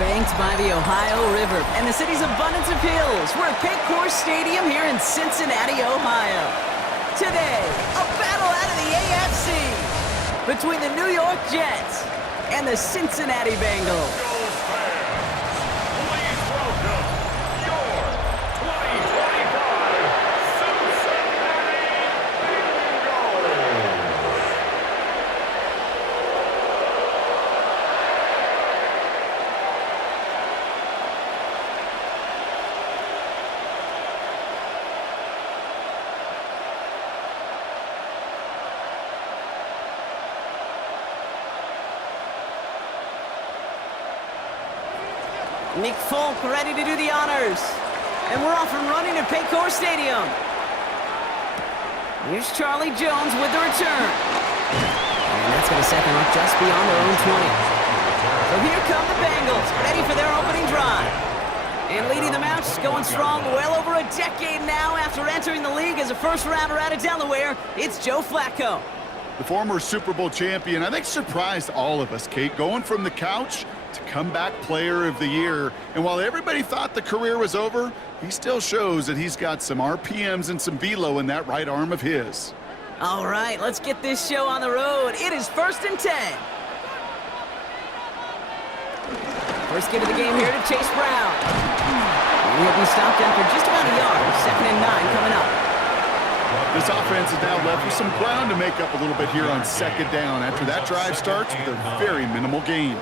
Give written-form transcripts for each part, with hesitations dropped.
Banked by the Ohio River and the city's abundance of hills, we're at Paycor Stadium here in Cincinnati, Ohio. Today, a battle out of the AFC between the New York Jets and the Cincinnati Bengals. Nick Folk ready to do the honors. And we're off and running at Paycor Stadium. Here's Charlie Jones with the return. And that's going to set them up just beyond their own 20. So here come the Bengals, ready for their opening drive. And leading them out, going strong well over a decade now after entering the league as a first-rounder out of Delaware, it's Joe Flacco. The former Super Bowl champion, I think, surprised all of us, Kate, going from the couch to comeback player of the year. And while everybody thought the career was over, he still shows that he's got some RPMs and some velo in that right arm of his. All right, let's get this show on the road. It is 1st and 10. First get of the game here to Chase Brown. And he'll be stopped after just about a yard. 2nd and 9 coming up. This offense is now left with some ground to make up a little bit here on 2nd down after that drive starts with a very minimal gain.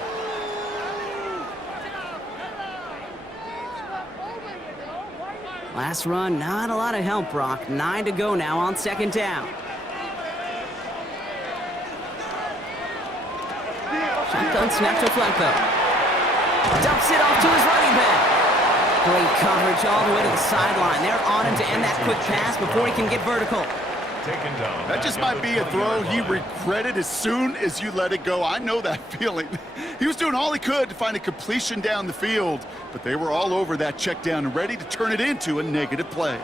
Last run, not a lot of help, Brock. 9 to go now on 2nd down. Shotgun snap to Flacco. Dumps it off to his running back. Great coverage all the way to the sideline. They're on him to end that quick pass before he can get vertical. That just might be a throw he regretted as soon as you let it go. I know that feeling. He was doing all he could to find a completion down the field, but they were all over that check down and ready to turn it into a negative play.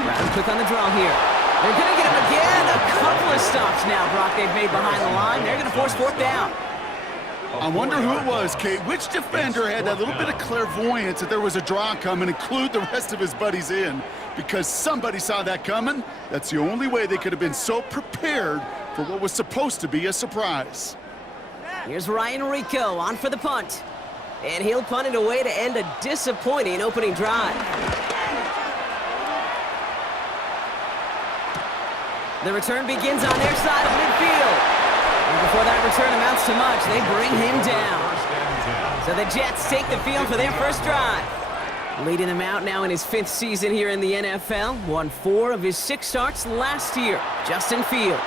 Brown quick on the draw here. They're going to get him again. A couple of stops now, Brock, they've made behind the line. They're going to force 4th down. I wonder who it was, Kate. Which defender had that little bit of clairvoyance that there was a draw coming, include the rest of his buddies in? Because somebody saw that coming. That's the only way they could have been so prepared for what was supposed to be a surprise. Here's Ryan Rico on for the punt. And he'll punt it away to end a disappointing opening drive. The return begins on their side of midfield. And before that return amounts to much, they bring him down. So the Jets take the field for their first drive. Leading them out now in his 5th season here in the NFL. Won 4 of his 6 starts last year. Justin Fields.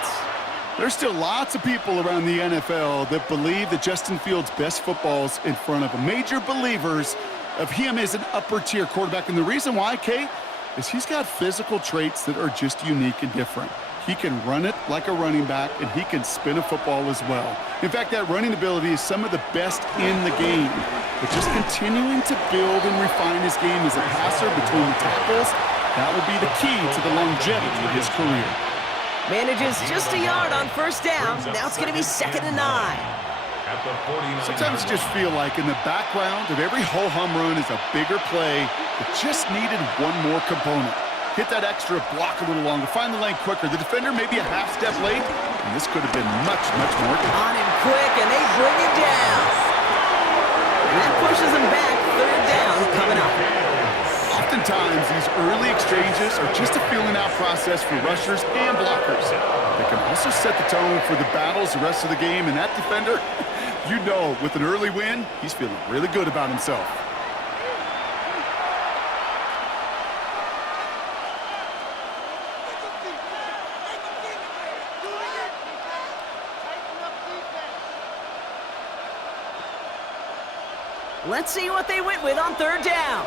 There's still lots of people around the NFL that believe that Justin Fields' best football's in front of him. Major believers of him as an upper-tier quarterback. And the reason why, Kate, is he's got physical traits that are just unique and different. He can run it like a running back, and he can spin a football as well. In fact, that running ability is some of the best in the game. But just continuing to build and refine his game as a passer between the tackles, that will be the key to the longevity of his career. Manages just a yard on 1st down. Now it's going to be 2nd and 9. Sometimes you just feel like in the background of every ho-hum run is a bigger play that just needed one more component. Hit that extra block a little longer, find the lane quicker. The defender may be a half step late, and this could have been much, much more. On him quick, and they bring him down. And that pushes him back. 3rd down coming up. Oftentimes, these early exchanges are just a feeling-out process for rushers and blockers. They can also set the tone for the battles the rest of the game, and that defender, you know, with an early win, he's feeling really good about himself. Let's see what they went with on 3rd down.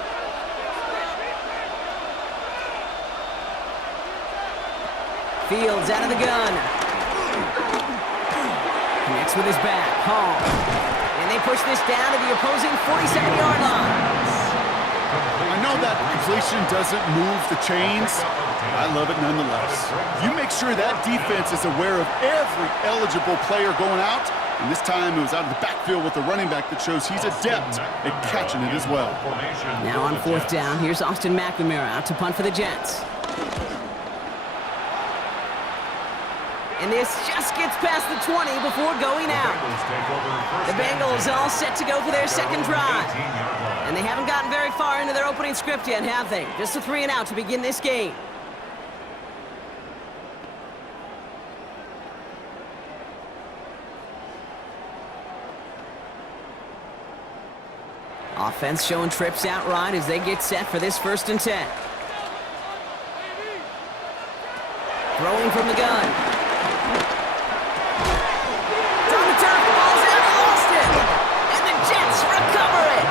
Fields out of the gun. Connects with his back. Hall. And they push this down to the opposing 47-yard line. I know know that completion doesn't move the chains. I love it nonetheless. You make sure that defense is aware of every eligible player going out. And this time it was out of the backfield with the running back that shows he's adept at catching it as well. Now on 4th down, here's Austin McNamara out to punt for the Jets. And this just gets past the 20 before going out. The Bengals all set to go for their second drive. And they haven't gotten very far into their opening script yet, have they? Just a 3 and out to begin this game. Offense showing trips out right as they get set for this 1st and 10. Throwing from the gun. Down the turf, the ball's out, he lost it. And the Jets recover it.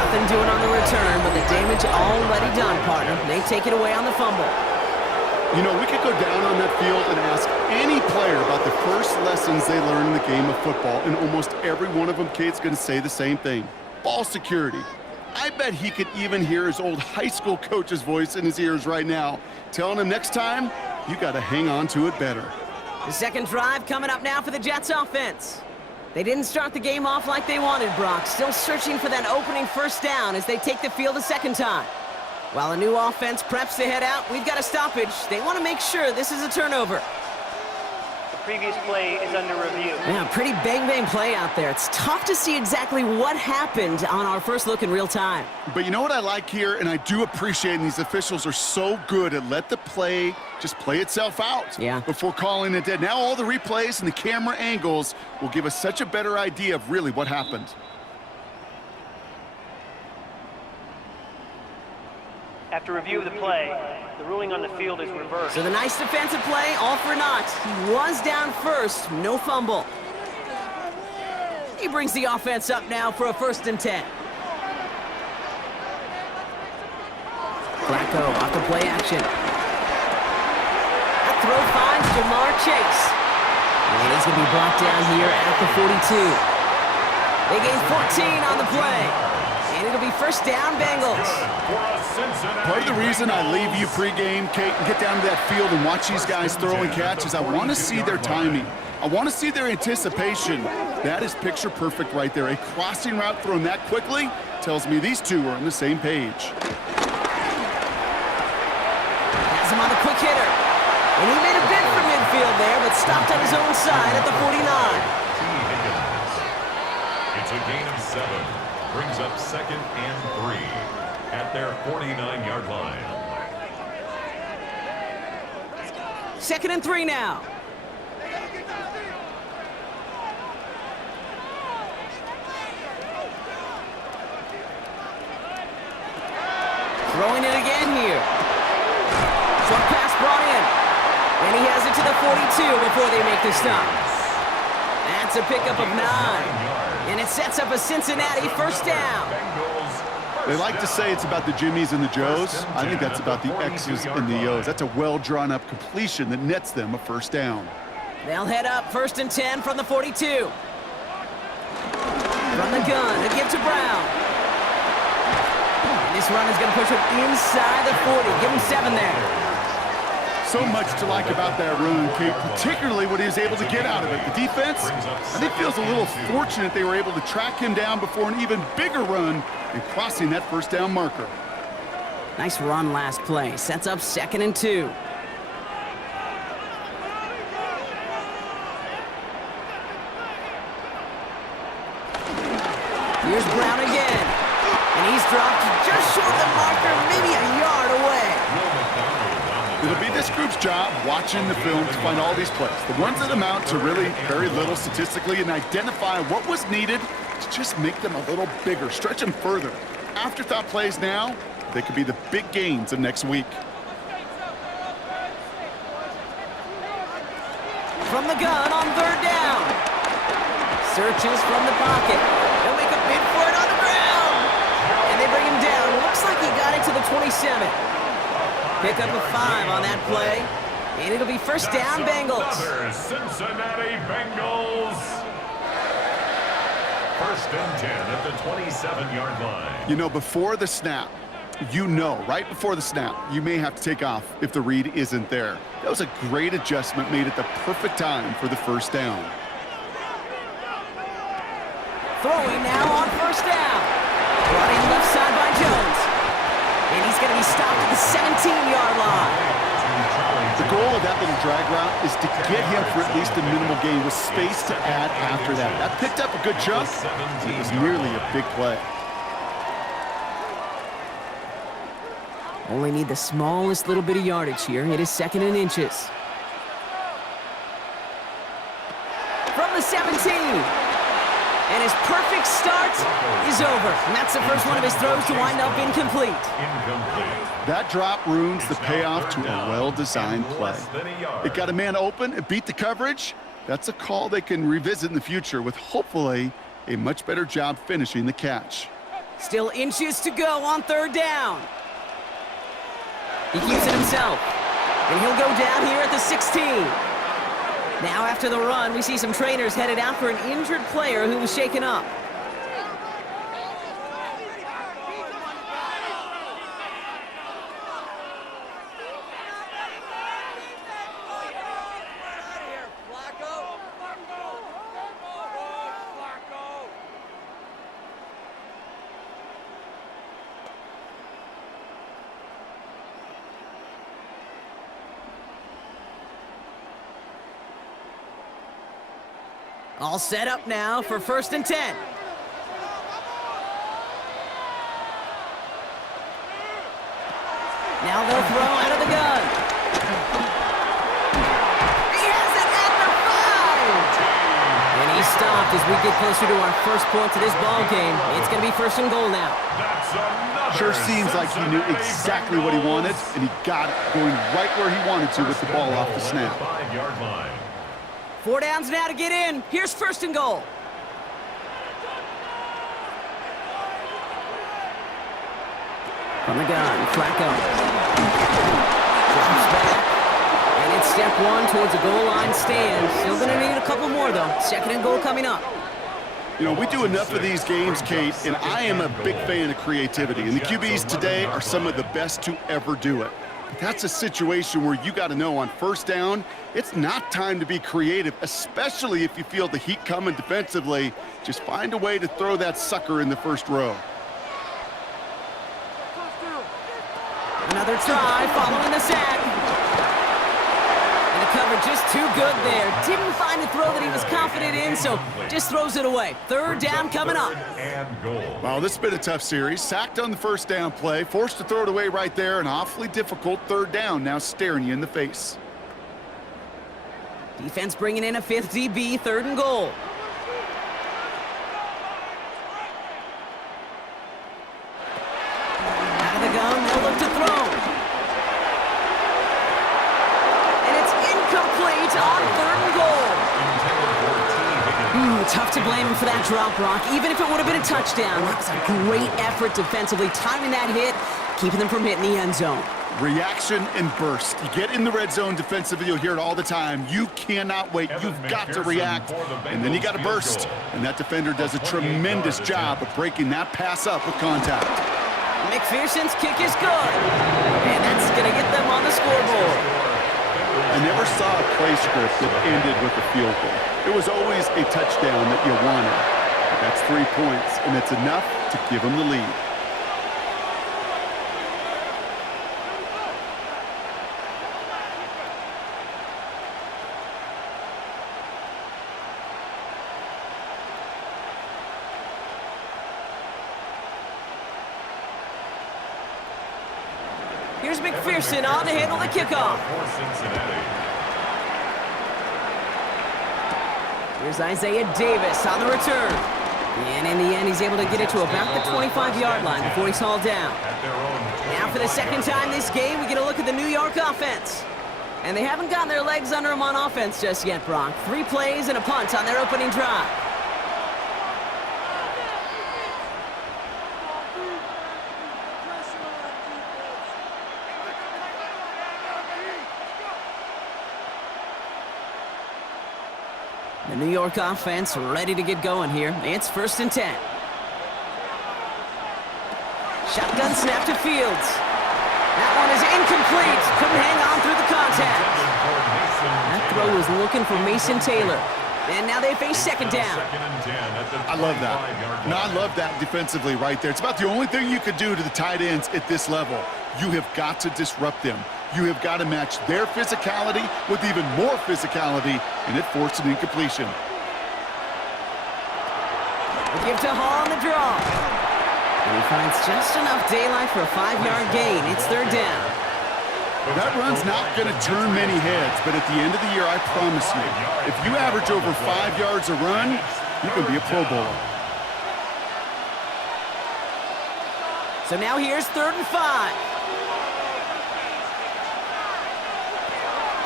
Nothing doing on the return, but the damage already done, partner. They take it away on the fumble. You know, we could go down on that field and ask any player about the first lessons they learned in the game of football, and almost every one of them, Kate's going to say the same thing. Ball security. I bet he could even hear his old high school coach's voice in his ears right now, telling him next time, you got to hang on to it better. The second drive coming up now for the Jets offense. They didn't start the game off like they wanted, Brock. Still searching for that opening 1st down as they take the field a second time. While a new offense preps to head out, we've got a stoppage. They want to make sure this is a turnover. Previous play is under review. Yeah, pretty bang-bang play out there. It's tough to see exactly what happened on our first look in real time. But you know what I like here, and I do appreciate, and these officials are so good at let the play just play itself out before calling it dead. Now all the replays and the camera angles will give us such a better idea of really what happened. After review of the play, the ruling on the field is reversed. So the nice defensive play, all for naught. He was down first, no fumble. He brings the offense up now for a 1st and 10. Flacco off the play action. That throw finds Jamar Chase. And he's going to be brought down here at the 42. They gain 14 on the play. And it'll be 1st down, Bengals. Part of the reason I leave you pregame, Kate, and get down to that field and watch these guys throw and catch is I want to see their timing. I want to see their anticipation. That is picture perfect right there. A crossing route thrown that quickly tells me these two are on the same page. Has him on the quick hitter. And he made a bid for midfield there, but stopped on his own side at the 49. It's a gain of 7. Brings up 2nd and 3 at their 49-yard line. 2nd and 3 now. Throwing it again here. Short pass brought in. And he has it to the 42 before they make the stop. That's a pickup of 9. And it sets up a Cincinnati 1st down. They like to say it's about the Jimmies and the Joes. I think that's about the X's and the O's. That's a well-drawn-up completion that nets them a 1st down. They'll head up 1st and 10 from the 42. From the gun, a give to Brown. And this run is going to push him inside the 40. Give him 7 there. So much to like about that run, Kate, particularly what he was able to get out of it. The defense, I think, feels a little fortunate they were able to track him down before an even bigger run and crossing that 1st down marker. Nice run last play. Sets up 2nd and 2. Here's Brown again. And he's dropped just short of the marker, maybe a yard away. It'll be this group's job watching the film to find all these plays, the ones that amount to really very little statistically, and identify what was needed to just make them a little bigger, stretch them further. Afterthought plays now, they could be the big gains of next week. From the gun on 3rd down. Searches from the pocket. They'll make a bid for it on the ground. And they bring him down. Looks like he got it to the 27. Pick up a 5 on that play. And it'll be 1st down, Bengals. Cincinnati Bengals. 1st and 10 at the 27-yard line. You know, before the snap, you know right before the snap you may have to take off if the read isn't there. That was a great adjustment made at the perfect time for the first down. Throwing now on first down. Brought in left side by Jones. And he's going to be stopped at the 17-yard line. The goal of that little drag route is to get him for at least a minimal gain with space to add after that. That picked up a good chunk. It was nearly a big play. Only need the smallest little bit of yardage here. It is 2nd and inches. From the 17. And his perfect start is over. And that's the first one of his throws to wind up incomplete. That drop ruins the payoff to a well-designed play. It got a man open, it beat the coverage. That's a call they can revisit in the future with hopefully a much better job finishing the catch. Still inches to go on 3rd down. He keeps it himself. And he'll go down here at the 16. Now after the run, we see some trainers headed out for an injured player who was shaken up. All set up now for 1st and 10. Now they'll throw out of the gun. He has it at the 5. And he's stopped as we get closer to our first point to this ball game. It's going to be 1st and goal now. Sure seems like he knew exactly what he wanted, and he got it going right where he wanted to with the ball off the snap. 4 downs now to get in. Here's 1st and goal. From the gun, Flacco. Drops back. And it's step 1 towards a goal line stand. Still going to need a couple more, though. 2nd and goal coming up. You know, we do enough of these games, Kate, and I am a big fan of creativity. And the QBs today are some of the best to ever do it. But that's a situation where you got to know on 1st down, it's not time to be creative, especially if you feel the heat coming defensively. Just find a way to throw that sucker in the 1st row. Another try following the sack. And the cover just too good there. Didn't find a throw that he was confident in, so just throws it away. 3rd down coming up. Well, this has been a tough series. Sacked on the 1st down play, forced to throw it away right there. An awfully difficult 3rd down now staring you in the face. Defense bringing in a 5th DB, 3rd and goal. Out of the gun, they'll look to throw. And it's incomplete on 3rd and goal. Tough to blame him for that drop, Brock, even if it would have been a touchdown. That was a great effort defensively, timing that hit, keeping them from hitting the end zone. Reaction and burst. You get in the red zone defensively, you'll hear it all the time. You cannot wait. You've got to react, and then you got to burst. And that defender does a tremendous job of breaking that pass up with contact. McPherson's kick is good, and that's going to get them on the scoreboard. I never saw a play script that ended with a field goal. It was always a touchdown that you wanted. That's 3 points, and it's enough to give them the lead. Here's McPherson on to handle the kickoff. Here's Isaiah Davis on the return. And in the end, he's able to get it to about the 25-yard line before he's hauled down. Now for the 2nd time this game, we get a look at the New York offense. And they haven't gotten their legs under them on offense just yet, Brock. 3 plays and a punt on their opening drive. The New York offense ready to get going here. It's 1st and 10. Shotgun snap to Fields. That one is incomplete. Couldn't hang on through the contact. That throw was looking for Mason Taylor. And now they face second down. I love that. No, I love that defensively right there. It's about the only thing you could do to the tight ends at this level. You have got to disrupt them. You have got to match their physicality with even more physicality, and it forced an incompletion. The give to Hall on the draw. And he finds just enough daylight for a 5-yard gain. It's third down. That run's not going to turn many heads, but at the end of the year, I promise you, if you average over 5 yards a run, you can be a Pro Bowler. So now here's 3rd and 5.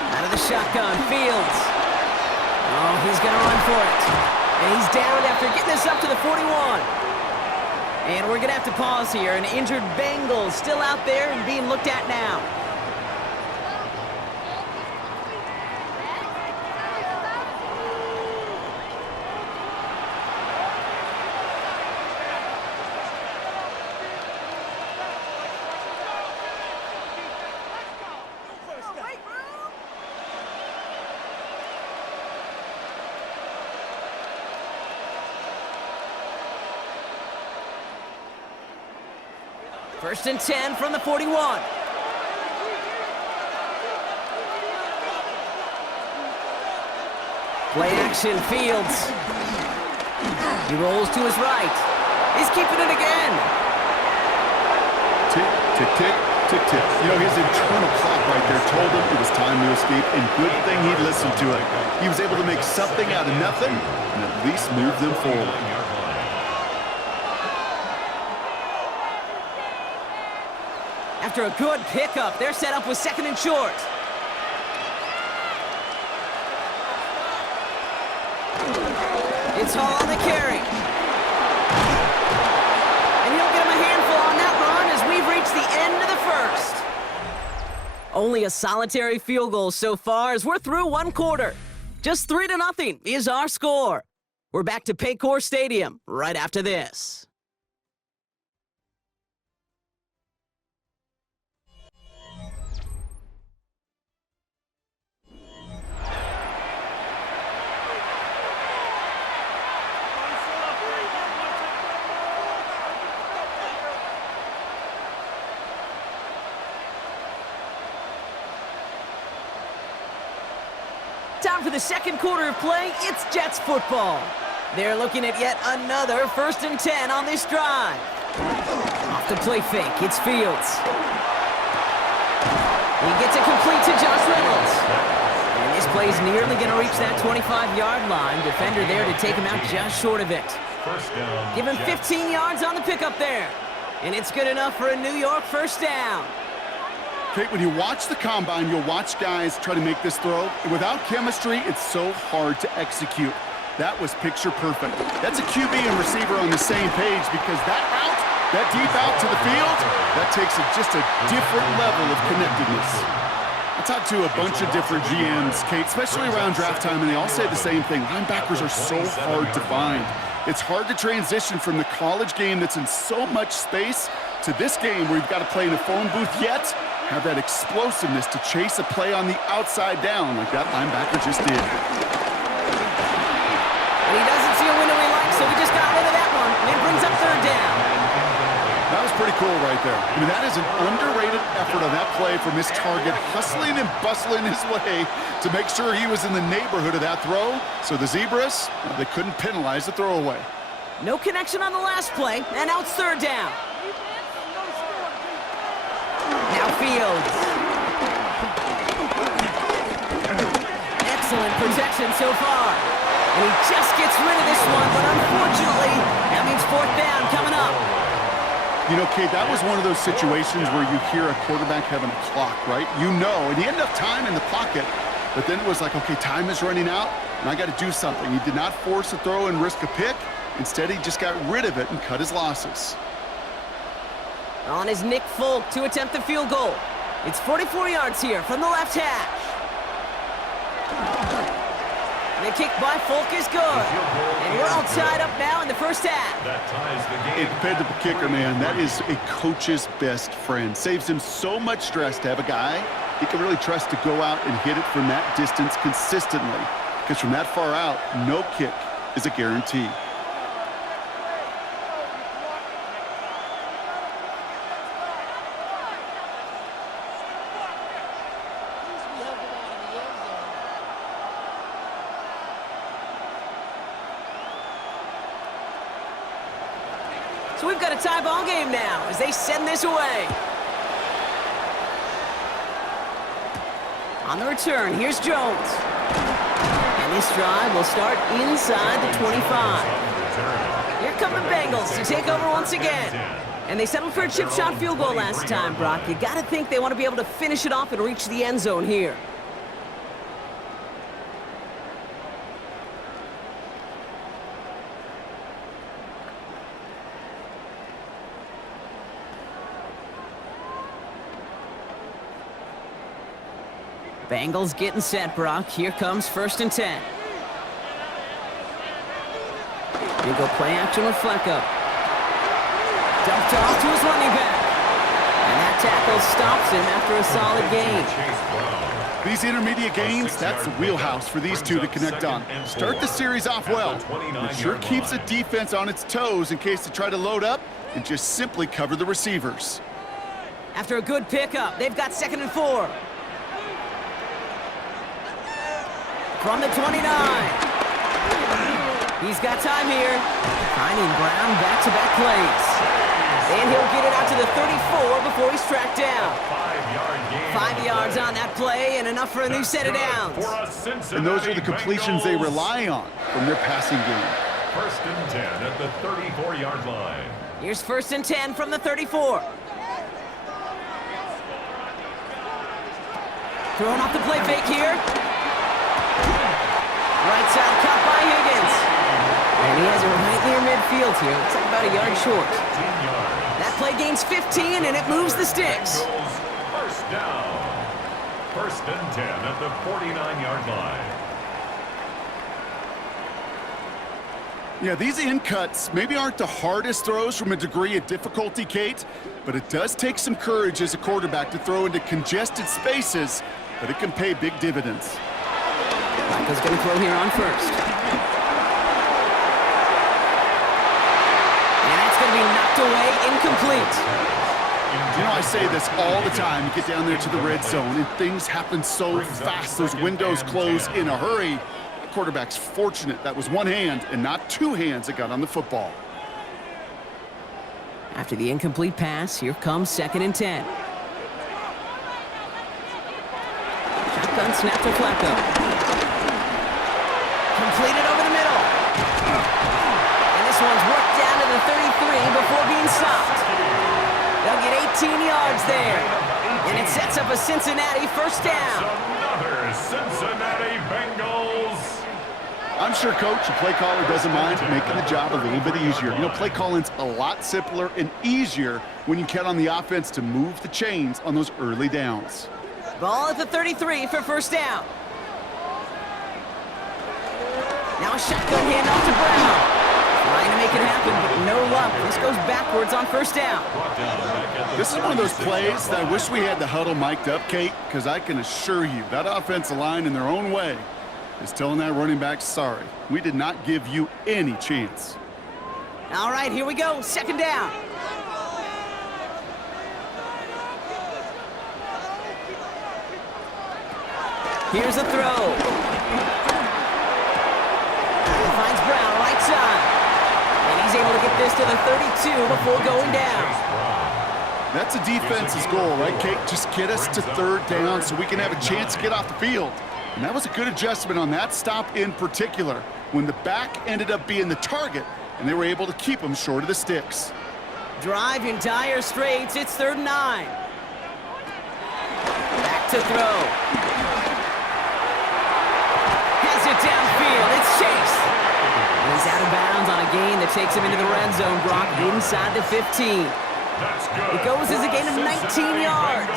Out of the shotgun, Fields. Oh, he's going to run for it. And he's down after getting this up to the 41. And we're going to have to pause here. An injured Bengals still out there and being looked at now. First and 10 from the 41. Play action, Fields. He rolls to his right. He's keeping it again. Tick, tick, tick, tick, tick. You know, his internal clock right there told him it was time to escape, and good thing he listened to it. He was able to make something out of nothing and at least move them forward. After a good pickup, they're set up with 2nd and short. It's Hall on the carry. And he'll get him a handful on that run as we've reached the end of the first. Only a solitary field goal so far as we're through one quarter. Just 3-0 is our score. We're back to Paycor Stadium right after this. Time for the second quarter of play. It's Jets football. They're looking at yet another 1st and 10 on this drive. Off the play fake, it's Fields. He gets it complete to Josh Reynolds. And this play's nearly going to reach that 25-yard line. Defender there to take him out just short of it. Give him 15 yards on the pickup there. And it's good enough for a New York first down. Kate, when you watch the combine, you'll watch guys try to make this throw. Without chemistry, it's so hard to execute. That was picture perfect. That's a QB and receiver on the same page because that route, that deep out to the field, that takes just a different level of connectedness. I talked to a bunch of different GMs, Kate, especially around draft time, and they all say the same thing. Linebackers are so hard to find. It's hard to transition from the college game that's in so much space to this game where you've got to play in a phone booth yet have that explosiveness to chase a play on the outside down like that linebacker just did. And he doesn't see a window he likes, so he just got rid of that one. And it brings up 3rd down. That was pretty cool right there. I mean, that is an underrated effort on that play from his target, hustling and bustling his way to make sure he was in the neighborhood of that throw. So the Zebras, they couldn't penalize the throwaway. No connection on the last play, and now it's 3rd down. Now Fields. Excellent protection so far. And he just gets rid of this one, but unfortunately, that means 4th down coming up. You know, Kate, that was one of those situations where you hear a quarterback having a clock, right? You know, and he had enough time in the pocket, but then it was like, okay, time is running out, and I got to do something. He did not force a throw and risk a pick. Instead, he just got rid of it and cut his losses. On is Nick Folk to attempt the field goal. It's 44 yards here from the left hash. The kick by Folk is good. And we're all tied up now in the first half. That ties the game. A dependable kicker, man. That is a coach's best friend. Saves him so much stress to have a guy he can really trust to go out and hit it from that distance consistently. Because from that far out, no kick is a guarantee. So we've got a tie ball game now as they send this away. On the return, here's Jones. And this drive will start inside the 25. Here come the Bengals to take over once again. And they settled for a chip shot field goal last time, Brock. You got to think they want to be able to finish it off and reach the end zone here. Bengals getting set, Brock. Here comes 1st and 10. You go play action with Flacco. Dumped off to his running back. And that tackle stops him after a solid gain. These intermediate gains, that's the wheelhouse for these two to connect on. Start the series off well. It sure keeps the defense on its toes in case they try to load up and just simply cover the receivers. After a good pickup, they've got 2nd and 4. From the 29. He's got time here. Finding Brown back-to-back plays. And he'll get it out to the 34 before he's tracked down. 5-yard gain. 5 yards on that play and enough for a new set of downs. And those are the completions they rely on from their passing game. 1st and 10 at the 34-yard line. Here's 1st and 10 from the 34. Throwing off the play fake here. Right side cut by Higgins. And he has it right near midfield here. Looks like about a yard short. That play gains 15, and it moves the sticks. 1st down. 1st and 10 at the 49-yard line. Yeah, these in cuts maybe aren't the hardest throws from a degree of difficulty, Kate, but it does take some courage as a quarterback to throw into congested spaces, but it can pay big dividends. Flacco's going to throw here on 1st. And that's going to be knocked away, incomplete. You know, I say this all the time. You get down there to the red zone, and things happen so fast. Those windows close in a hurry. The quarterback's fortunate that was one hand and not two hands that got on the football. After the incomplete pass, here comes 2nd and 10. Shotgun snap to Flacco. Completed over the middle. And this one's worked down to the 33 before being stopped. They'll get 18 yards there. And it sets up a Cincinnati 1st down. Another Cincinnati Bengals. I'm sure, Coach, the play caller doesn't mind making the job a little bit easier. You know, play calling's a lot simpler and easier when you count on the offense to move the chains on those early downs. Ball at the 33 for 1st down. Now a shotgun handoff to Brown. Trying to make it happen, but no luck. This goes backwards on 1st down. This is one of those plays that I wish we had the huddle mic'd up, Kate, because I can assure you that offensive line in their own way is telling that running back, sorry, we did not give you any chance. All right, here we go. 2nd down. Here's a throw. Finds Brown right side. And he's able to get this to the 32 before going down. That's a defense's goal, right, Kate? Just get us to 3rd down so we can have a chance to get off the field. And that was a good adjustment on that stop in particular, when the back ended up being the target, and they were able to keep him short of the sticks. Drive in dire straits. It's 3rd and 9. Back to throw. Has it downfield. It's Chase. He's out of bounds on a gain that takes him into the red zone, Brock, inside the 15. It goes as a gain of 19 yards.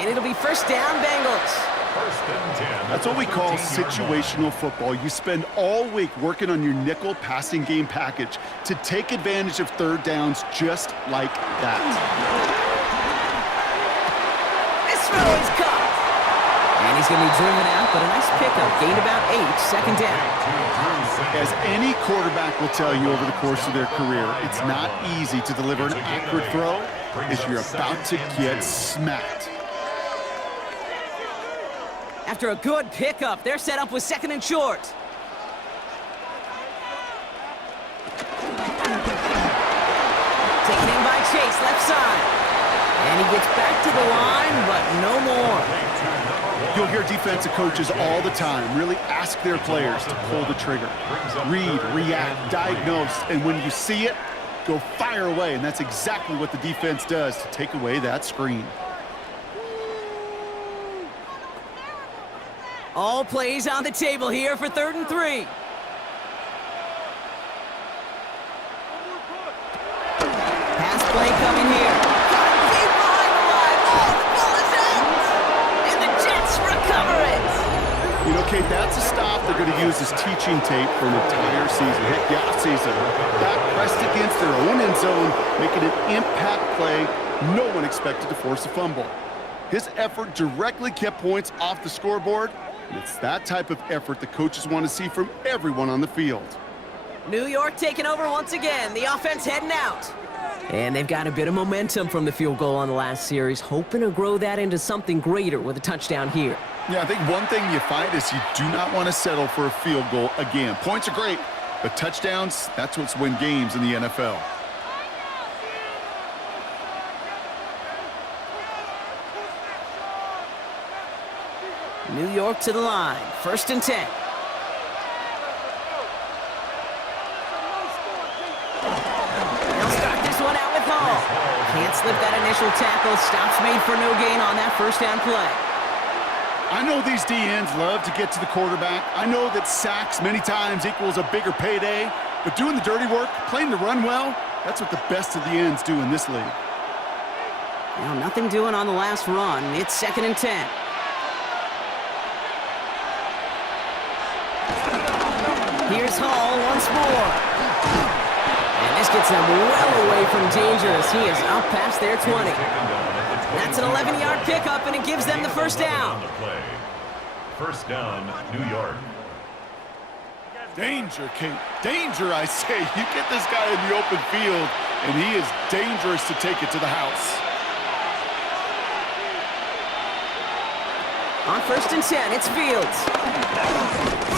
And it'll be 1st down, Bengals. First and 10. That's what we call situational football. You spend all week working on your nickel passing game package to take advantage of third downs just like that. This throw is caught. And he's going to be driven out, but a nice pickup. Gained about 8, second down. As any quarterback will tell you over the course of their career, it's not easy to deliver an accurate throw as you're about to get smacked. After a good pickup, they're set up with second and short. Taken in by Chase, left side. And he gets back to the line, but no more. You'll hear defensive coaches all the time really ask their players to pull the trigger. Read, react, diagnose, and when you see it, go fire away. And that's exactly what the defense does to take away that screen. All plays on the table here for 3rd and 3. Pass play coming here. Deep behind the line. Oh, the ball is out! And the Jets recover it! You know, Kate, that's a stop they're going to use as teaching tape for an entire season. Heck, yeah, season. Back pressed against their own end zone, making an impact play no one expected to force a fumble. His effort directly kept points off the scoreboard, and it's that type of effort the coaches want to see from everyone on the field. New York taking over once again. The offense heading out. And they've got a bit of momentum from the field goal on the last series, hoping to grow that into something greater with a touchdown here. Yeah, I think one thing you find is you do not want to settle for a field goal again. Points are great, but touchdowns, that's what's win games in the NFL. New York to the line. 1st and 10. They'll start this one out with Hall. Can't slip that initial tackle. Stops made for no gain on that first down play. I know these DNs love to get to the quarterback. I know that sacks many times equals a bigger payday, but doing the dirty work, playing the run well, that's what the best of the ends do in this league. Now, nothing doing on the last run. It's 2nd and 10. Here's Hall once more. And this gets them well away from danger as he is up past their 20. That's an 11-yard pickup, and it gives them the first down. First down, New York. Danger, Kate. Danger, I say. You get this guy in the open field, and he is dangerous to take it to the house. On 1st and 10, it's Fields.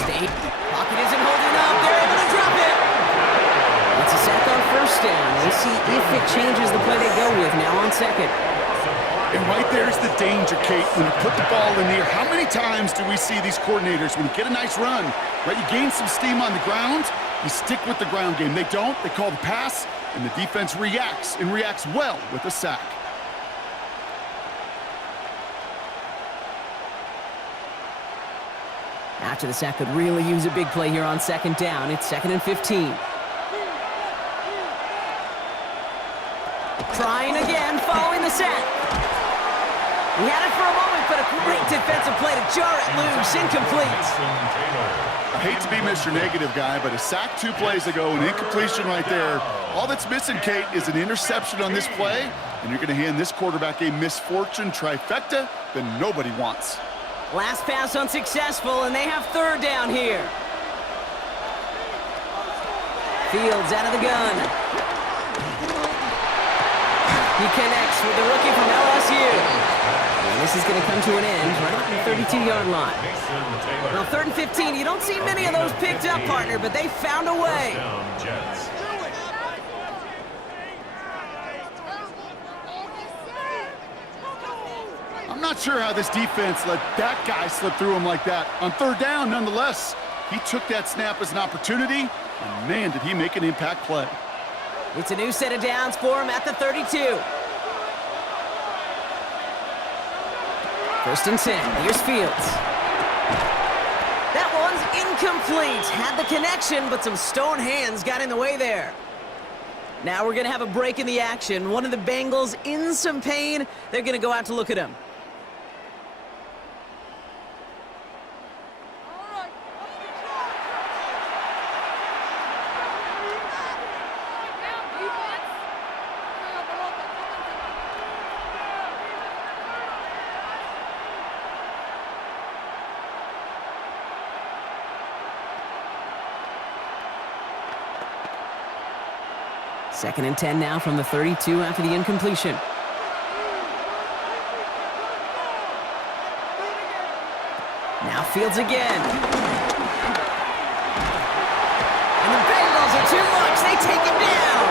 State. Pocket isn't holding up. They're able to drop it. It's a sack on 1st down. We'll see if it changes the play they go with now on 2nd. And right there's the danger, Kate. When you put the ball in the air, how many times do we see these coordinators, when you get a nice run, right, you gain some steam on the ground, you stick with the ground game. They don't. They call the pass, and the defense reacts, and reacts well with a sack. After the sack could really use a big play here on 2nd down. It's 2nd and 15. Trying again, following the sack. He had it for a moment, but a great defensive play to jar it loose. Incomplete. I hate to be Mr. Negative guy, but a sack 2 plays ago, an incompletion right there. All that's missing, Kate, is an interception on this play, and you're going to hand this quarterback a misfortune trifecta that nobody wants. Last pass unsuccessful, and they have 3rd down here. Fields out of the gun. He connects with the rookie from LSU. And this is going to come to an end right at the 32-yard line. Now, 3rd and 15, you don't see many of those picked up, partner, but they found a way. I'm not sure how this defense let that guy slip through him like that. On 3rd down, nonetheless, he took that snap as an opportunity, and man, did he make an impact play. It's a new set of downs for him at the 32. 1st and 10. Here's Fields. That one's incomplete. Had the connection, but some stone hands got in the way there. Now we're going to have a break in the action. One of the Bengals in some pain. They're going to go out to look at him. 2nd and 10 now from the 32 after the incompletion. Now Fields again. And the Bengals are too much. They take him down.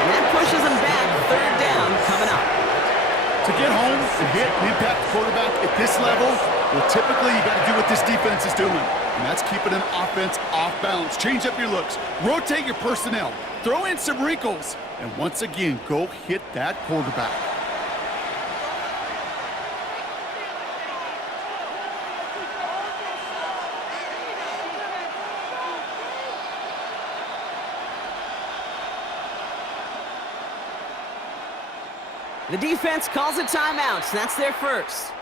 And that pushes them back. 3rd down coming up. To get home and hit and impact the quarterback at this level, well, typically you got to do what this defense is doing, and that's keeping an offense off balance. Change up your looks, rotate your personnel, throw in some wrinkles, and once again, go hit that quarterback. The defense calls a timeout, so that's their first.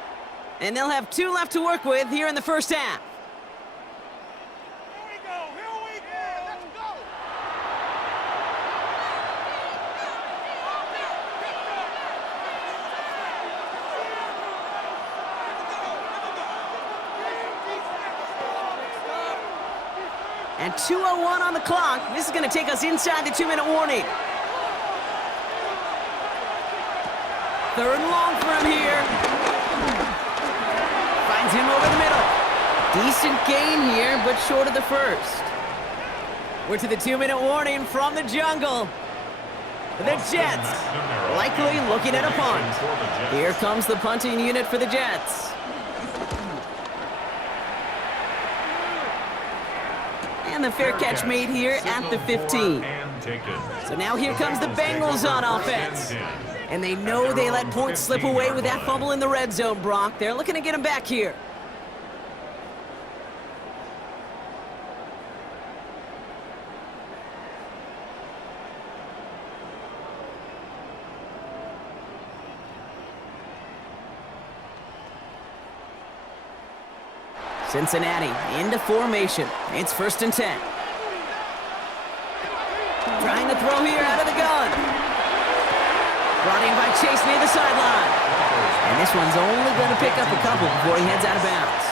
And they'll have 2 left to work with here in the first half. Here we go, let's go! And 2:01 on the clock. This is going to take us inside the 2-minute warning. 3rd and long for him here. Finds him over the middle. Decent gain here, but short of the first. We're to the 2-minute warning from the jungle. The Jets likely looking at a punt. Here comes the punting unit for the Jets. And the fair catch made here at the 15. So now here comes the Bengals on offense. And they know they let points slip away with that fumble in the red zone, Brock. They're looking to get him back here. Cincinnati into formation. It's 1st and 10. Trying to throw here out of the gun. Brought in by Chase near the sideline. And this one's only going to pick up a couple before he heads out of bounds.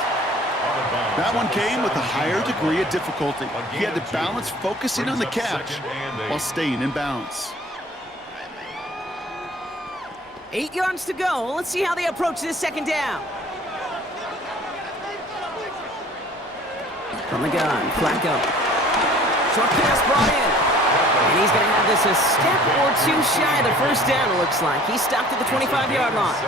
That one came with a higher degree of difficulty. He had to balance focusing on the catch while staying in bounds. 8 yards to go. Let's see how they approach this 2nd down. From the gun, Flacco. Short pass brought in. And he's going to have this a step or 2 shy of the 1st down, it looks like. He's stopped at the 25-yard line.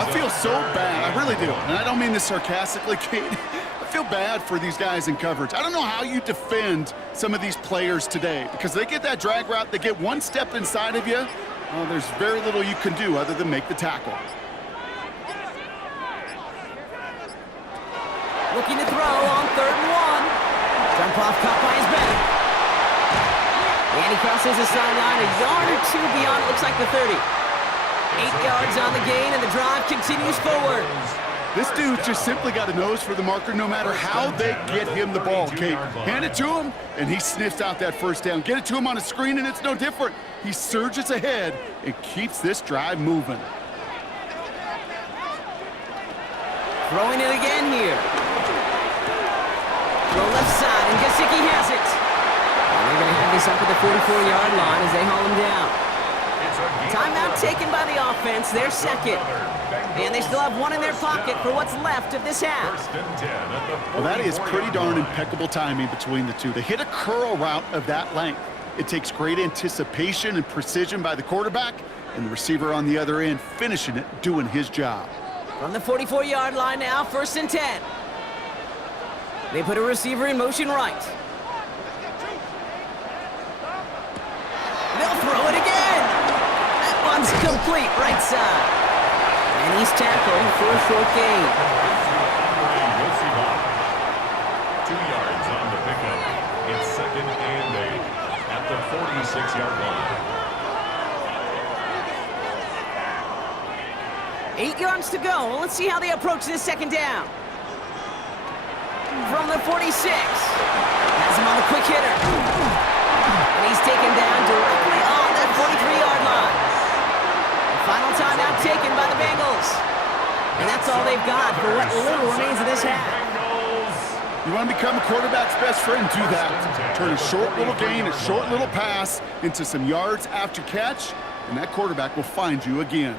I feel so bad. I really do. And I don't mean this sarcastically, Kate. I feel bad for these guys in coverage. I don't know how you defend some of these players today because they get that drag route, they get 1 step inside of you. Well, there's very little you can do other than make the tackle. Looking to throw on 3rd and 1. Jump off caught by his back. And he crosses the sideline a yard or 2 beyond, it looks like the 30. 8 yards on the gain, and the drive continues forward. This dude's just simply got a nose for the marker no matter how they get him the ball, Kate. Hand it to him, and he sniffs out that 1st down. Get it to him on a screen, and it's no different. He surges ahead and keeps this drive moving. Throwing it again here. Throw left side, and Gesicki has it. And they're going to have this up at the 44-yard line as they haul him down. Timeout taken by the offense, their 2nd. And they still have 1 in their pocket for what's left of this half. Well, that is pretty darn impeccable timing between the two. They hit a curl route of that length. It takes great anticipation and precision by the quarterback, and the receiver on the other end finishing it, doing his job. From the 44-yard line now, 1st and 10. They put a receiver in motion right. They'll throw it again. That one's complete right side. And he's tackled for a short gain. 2 yards on the pickup. It's 2nd and 8 at the 46-yard line. 8 yards to go. Let's see how they approach this 2nd down. From the 46. Has him on the quick hitter. And he's taken down directly on that 43-yard line. The final timeout taken by the Bengals. And that's all they've got for what little remains of this half. You want to become a quarterback's best friend, do that. Turn a short little gain, a short little pass into some yards after catch, and that quarterback will find you again.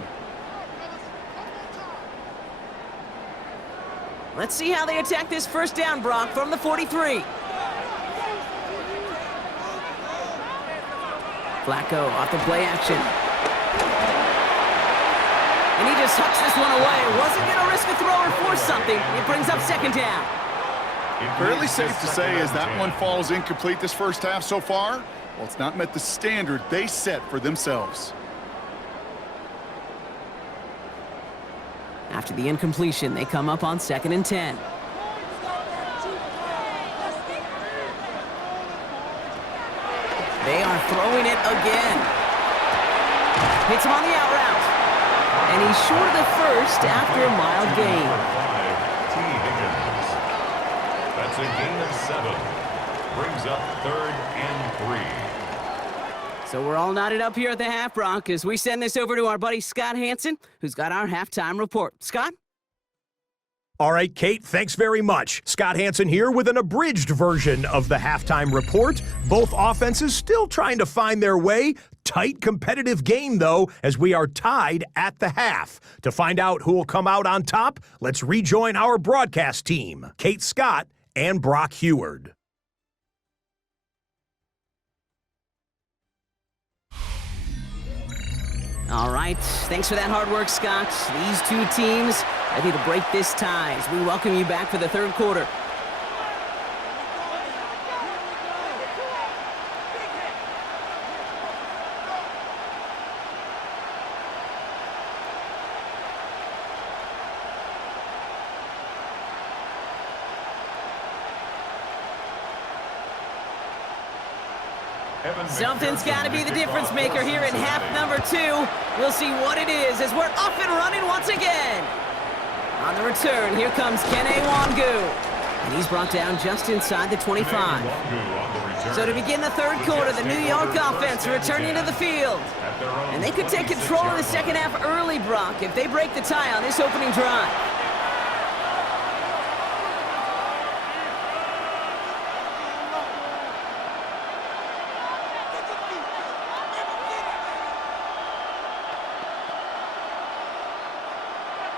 Let's see how they attack this first down, Brock, from the 43. Flacco off the play action. And he just hucks this one away. Wasn't going to risk a throw or force something. It brings up second down. Fairly safe to say as that one falls incomplete this first half so far, well, it's not met the standard they set for themselves. After the incompletion, they come up on 2nd and 10. They are throwing it again. Hits him on the out route. And he's short of the first after a mild gain. That's a gain of 7. Brings up 3rd and 3. So we're all knotted up here at the half, Brock, as we send this over to our buddy Scott Hansen, who's got our halftime report. Scott? All right, Kate, thanks very much. Scott Hansen here with an abridged version of the halftime report. Both offenses still trying to find their way. Tight competitive game, though, as we are tied at the half. To find out who will come out on top, let's rejoin our broadcast team, Kate Scott and Brock Heward. All right, thanks for that hard work, Scott. These two teams ready to break this tie as we welcome you back for the third quarter. Something's got to be the difference maker here in half number 2. We'll see what it is as we're up and running once again. On the return, here comes Kene Wangu. And he's brought down just inside the 25. So to begin the third quarter, the New York offense returning to the field. And they could take control of the second half early, Brock, if they break the tie on this opening drive.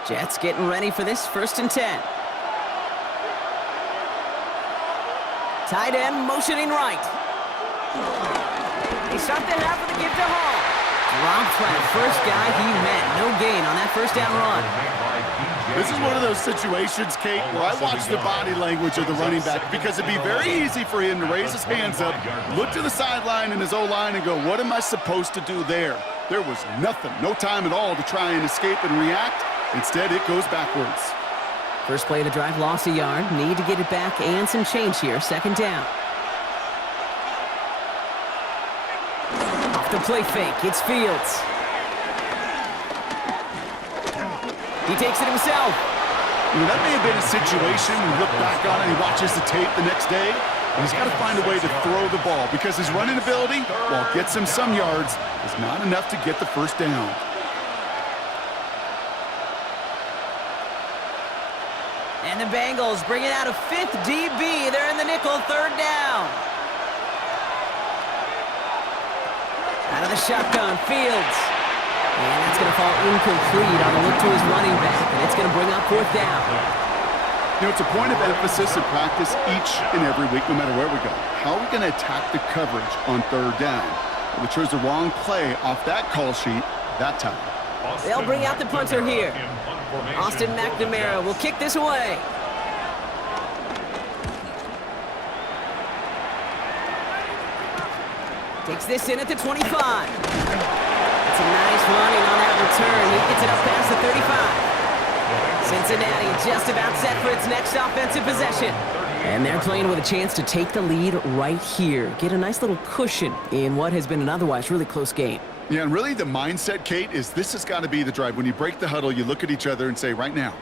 Jets getting ready for this 1st and 10. Tight end motioning right. They start the half with a give to Hall. Dropped by the first guy he met. No gain on that first down run. This is one of those situations, Kate, where I watch the body language of the running back because it'd be very easy for him to raise his hands up, look to the sideline in his O-line and go, what am I supposed to do there? There was nothing, no time at all to try and escape and react. Instead, it goes backwards. First play of the drive, lost a yard. Need to get it back and some change here. Second down. Off the play fake, it's Fields. He takes it himself. You know, that may have been a situation when you look back on it and he watches the tape the next day, and he's got to find a way to throw the ball because his running ability, while it gets him some yards, is not enough to get the first down. And the Bengals bringing out a 5th DB. They're in the nickel, third down. Out of the shotgun, Fields. And that's going to fall incomplete on the look to his running back, and it's going to bring up 4th down. You know, it's a point of emphasis in practice each and every week, no matter where we go. How are we going to attack the coverage on third down? We chose the wrong play off that call sheet that time. They'll bring out the punter here. Austin McNamara will kick this away. Takes this in at the 25. It's a nice running on that return. He gets it up past the 35. Cincinnati just about set for its next offensive possession. And they're playing with a chance to take the lead right here. Get a nice little cushion in what has been an otherwise really close game. Yeah, and really the mindset, Kate, is this has got to be the drive. When you break the huddle, you look at each other and say, right now,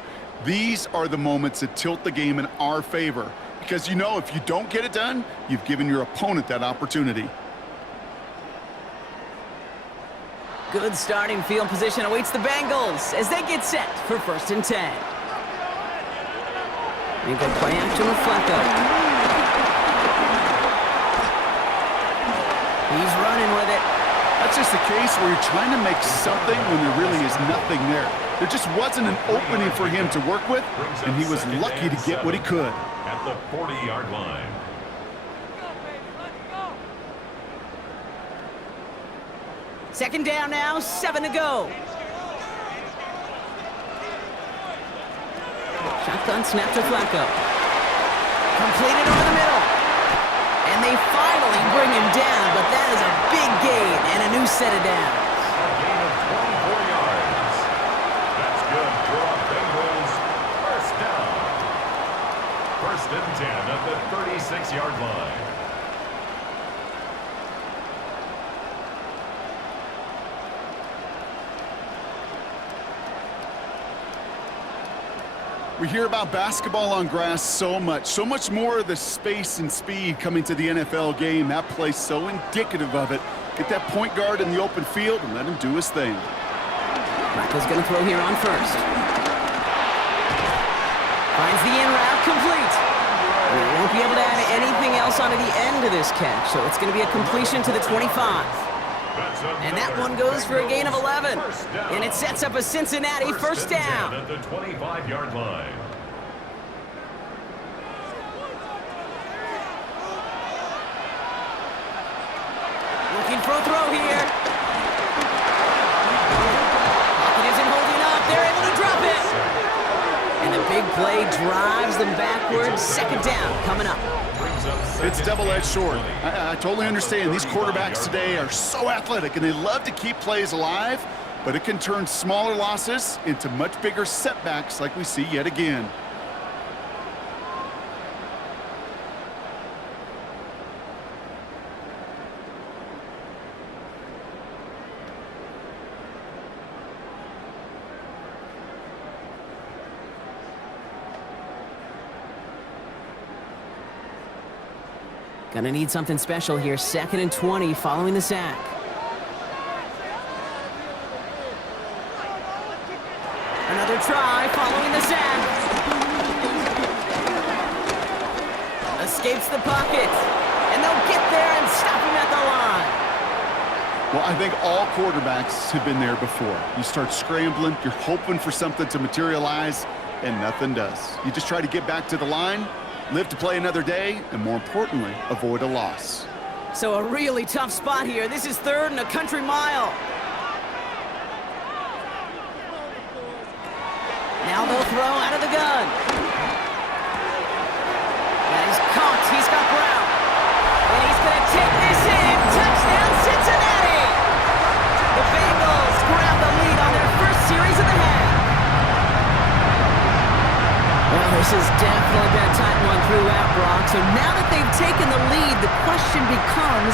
these are the moments that tilt the game in our favor. Because you know if you don't get it done, you've given your opponent that opportunity. Good starting field position awaits the Bengals as they get set for 1st and 10. And good play action with Flacco. He's running with it. That's just the case where you're trying to make something when there really is nothing there. There just wasn't an opening for him to work with, and he was lucky to get what he could. At the 40-yard line. Second down now, 7 to go. Shotgun snap to Flacco. Completed over the middle. And they finally bring him down, but that is a big gain and a new set of downs. A gain of 24 yards. That's good for a Bengals first down. First and 10 at the 36-yard line. We hear about basketball on grass so much more of the space and speed coming to the NFL game. That play's so indicative of it. Get that point guard in the open field and let him do his thing. Flacco's going to throw here on first. Finds the in route, complete. We won't be able to add anything else onto the end of this catch, so it's going to be a completion to the 25. And that one goes for a gain of 11. And it sets up a Cincinnati first down. At the 25-yard line. Looking for a throw here. Pocket isn't holding up. They're able to drop it. And the big play drives them backwards. Second down coming up. It's double-edged sword. I totally understand. These quarterbacks today are so athletic, and they love to keep plays alive, but it can turn smaller losses into much bigger setbacks like we see yet again. Gonna need something special here. 2nd and 20 following the sack. Another try following the sack. Escapes the pocket. And they'll get there and stop him at the line. Well, I think all quarterbacks have been there before. You start scrambling, you're hoping for something to materialize, and nothing does. You just try to get back to the line, live to play another day, and more importantly, avoid a loss. So a really tough spot here. This is 3rd and a country mile. Now they'll throw out of the gun. And he's caught. He's got Brown. And he's going to take this in. Touchdown, Cincinnati! The Bengals grab the lead on their first series of the half. Well, this has definitely been a tight one throughout, Brock. So now that they've taken the lead, the question becomes,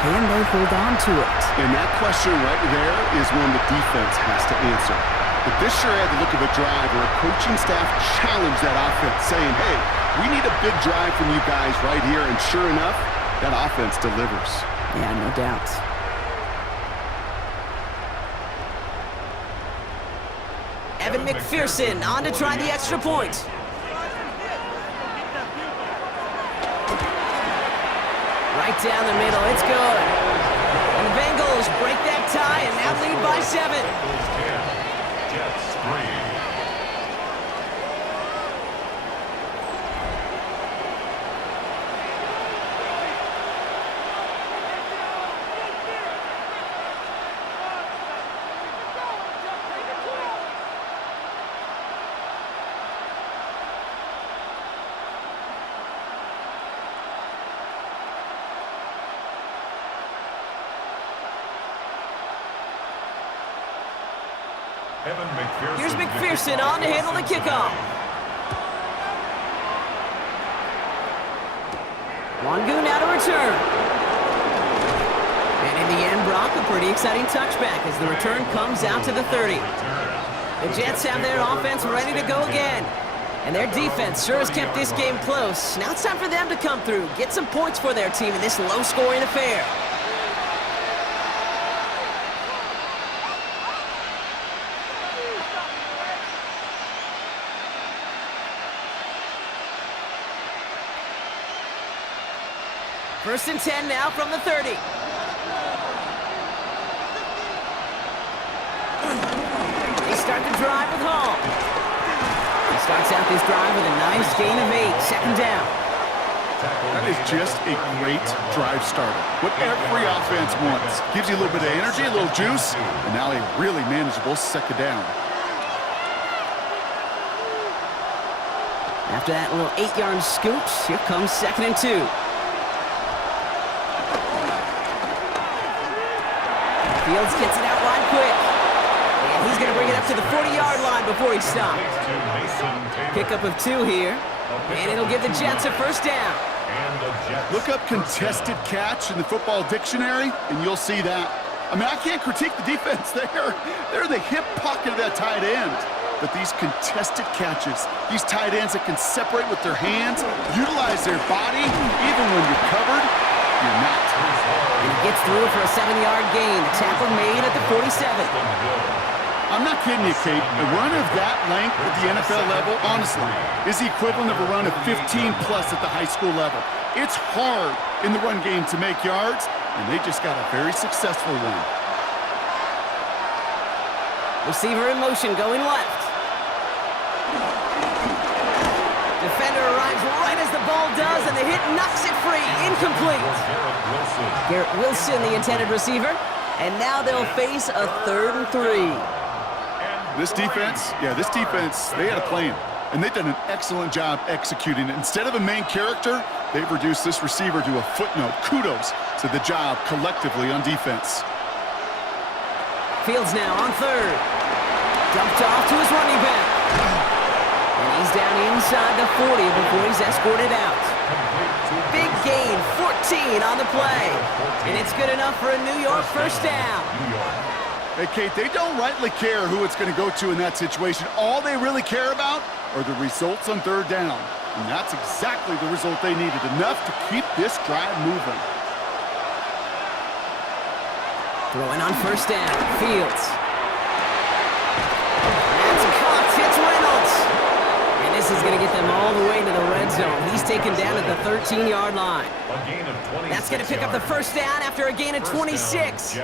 can they hold on to it? And that question right there is one the defense has to answer. But this sure had the look of a drive where a coaching staff challenged that offense, saying, hey, we need a big drive from you guys right here. And sure enough, that offense delivers. Yeah, no doubt. Evan McPherson on to try the extra point. Right down the middle, it's good. And the Bengals break that tie and now lead by 7. Jets 3. Here's McPherson on to handle the kickoff. Wangu now to return. And in the end, Brock, a pretty exciting touchback as the return comes out to the 30. The Jets have their offense ready to go again. And their defense sure has kept this game close. Now it's time for them to come through, get some points for their team in this low-scoring affair. First and 10 now from the 30. They start the drive with Hall. He starts out this drive with a nice gain of 8. Second down. That is just a great drive starter. What every offense wants. Gives you a little bit of energy, a little juice, and now a really manageable second down. After that little 8-yard scoot, here comes second and 2. Fields gets it out wide quick. And he's going to bring it up to the 40-yard line before he stops. Pickup of 2 here. And it'll give the Jets a first down. Look up contested catch in the football dictionary, and you'll see that. I mean, I can't critique the defense there. They're the hip pocket of that tight end. But these contested catches, these tight ends that can separate with their hands, utilize their body, even when you're covered, you're not. And he gets through it for a 7-yard gain. The tackle made at the 47. I'm not kidding you, Kate. A run of that length at the NFL level, honestly, is the equivalent of a run of 15-plus at the high school level. It's hard in the run game to make yards, and they just got a very successful one. Receiver in motion, going left. Defender arrives right as the ball does, and the hit knocks it free. Incomplete. Garrett Wilson, the intended receiver. And now they'll face a 3rd and 3. This defense, they had a plan, and they've done an excellent job executing it. Instead of a main character, they've reduced this receiver to a footnote. Kudos to the job collectively on defense. Fields now on 3rd. Dumped off to his running back. And he's down inside the 40 before he's escorted out. Big gain, 14 on the play. And it's good enough for a New York first down. Hey, Kate, they don't rightly care who it's going to go to in that situation. All they really care about are the results on 3rd down. And that's exactly the result they needed, enough to keep this drive moving. Throwing on first down, Fields. That's caught, hits Reynolds. And this is going to get them all the way to the red zone. He's taken down at the 13-yard line. That's going to pick up the first down after a gain of 26.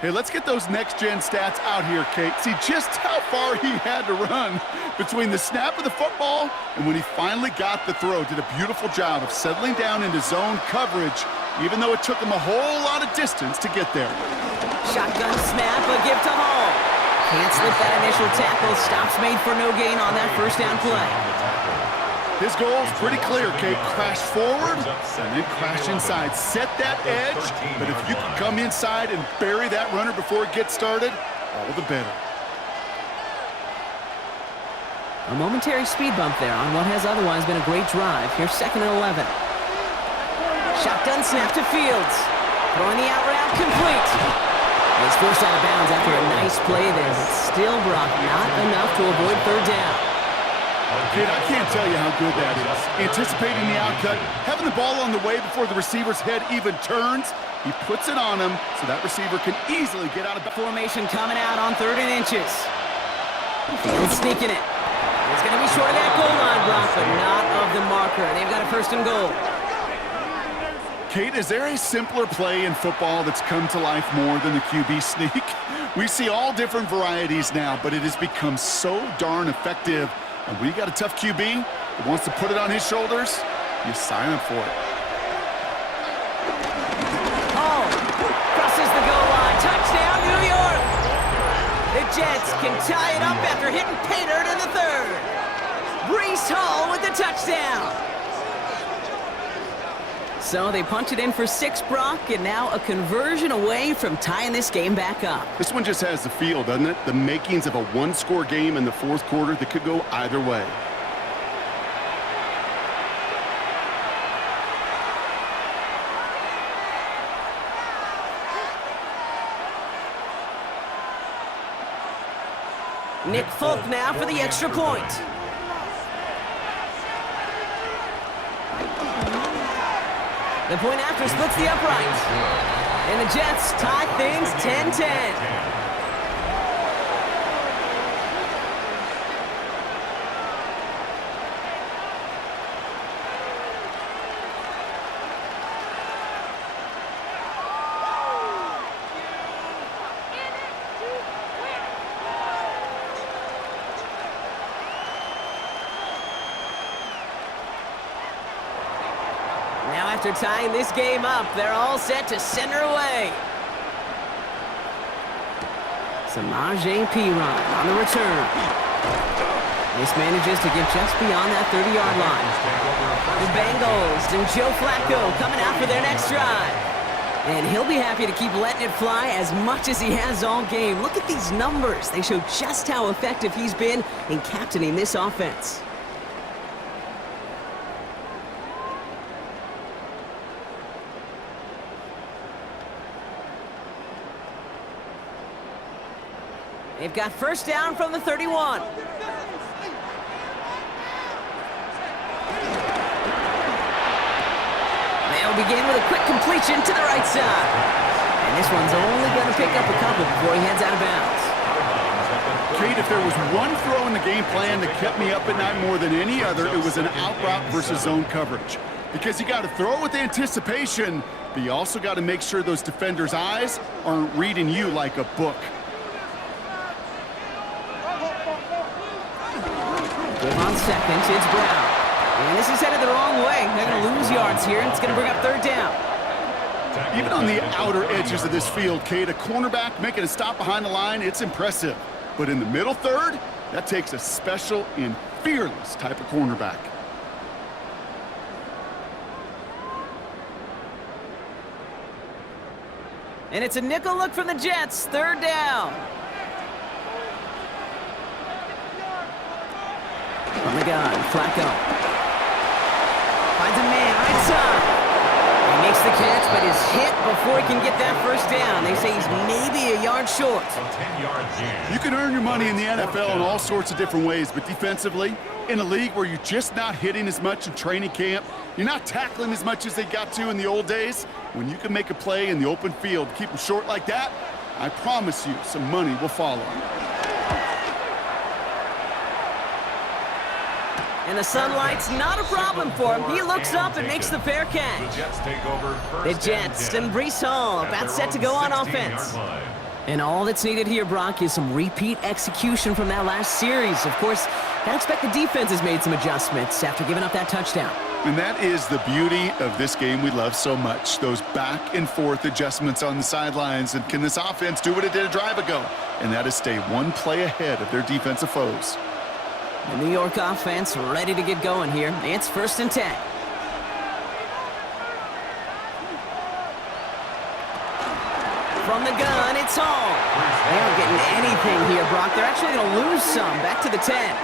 Hey, let's get those next-gen stats out here, Kate. See just how far he had to run between the snap of the football and when he finally got the throw. Did a beautiful job of settling down into zone coverage, even though it took him a whole lot of distance to get there. Shotgun snap, a give to Hall. Can't slip that initial tackle. Stops made for no gain on that first down play. His goal is pretty clear, Kate. Crash forward and then crash inside. Set that edge, but if you can come inside and bury that runner before it gets started, all the better. A momentary speed bump there on what has otherwise been a great drive. Here's 2nd and 11. Shotgun snap to Fields. Throwing the out route complete. He's forced out of bounds after a nice play there, but still, Brock, not enough to avoid 3rd down. Kid, I can't tell you how good that is. Anticipating the outcut, having the ball on the way before the receiver's head even turns, he puts it on him so that receiver can easily get out of bounds. Formation coming out on 3rd and inches. Fields sneaking it. It's going to be short of that goal line, Brock, but not of the marker. They've got a 1st and goal. Kate, is there a simpler play in football that's come to life more than the QB sneak? We see all different varieties now, but it has become so darn effective. And when you got a tough QB that wants to put it on his shoulders, you sign up for it. Oh, crosses the goal line. Touchdown, New York. The Jets can tie it up after hitting pay dirt in the 3rd. Breece Hall with the touchdown. So they punch it in for 6, Brock, and now a conversion away from tying this game back up. This one just has the feel, doesn't it? The makings of a one-score game in the 4th quarter that could go either way. Nick Folk now for the extra point. The point after splits the uprights. And the the Jets tie things 10-10. Now after tying this game up, they're all set to send her away. EA Tiburon on the return. This manages to get just beyond that 30-yard line. The Bengals and Joe Flacco coming out for their next drive. And he'll be happy to keep letting it fly as much as he has all game. Look at these numbers. They show just how effective he's been in captaining this offense. They've got first down from the 31. They'll begin with a quick completion to the right side. And this one's only going to pick up a couple before he heads out of bounds. Kate, if there was one throw in the game plan that kept me up at night more than any other, it was an out route versus zone coverage. Because you got to throw with anticipation, but you also got to make sure those defenders' eyes aren't reading you like a book. On second, it's Brown. And this is headed the wrong way. They're going to lose yards here, and it's going to bring up third down. Even on the outer edges of this field, Kate, a cornerback making a stop behind the line, it's impressive. But in the middle third, that takes a special and fearless type of cornerback. And it's a nickel look from the Jets, third down. From the gun, Flacco. Finds a man right side. He makes the catch, but is hit before he can get that first down. They say he's maybe a yard short. You can earn your money in the NFL in all sorts of different ways, but defensively, in a league where you're just not hitting as much in training camp, you're not tackling as much as they got to in the old days, when you can make a play in the open field, keep them short like that, I promise you some money will follow. And the sunlight's not a problem for him. He looks up and makes the fair catch. The Jets and Breece Hall about set to go on offense. And all that's needed here, Brock, is some repeat execution from that last series. Of course, I expect the defense has made some adjustments after giving up that touchdown. And that is the beauty of this game we love so much, those back and forth adjustments on the sidelines. And can this offense do what it did a drive ago? And that is stay one play ahead of their defensive foes. The New York offense ready to get going here. It's 1st and 10. From the gun, it's Hall. They aren't getting anything here, Brock. They're actually going to lose some. Back to the 10.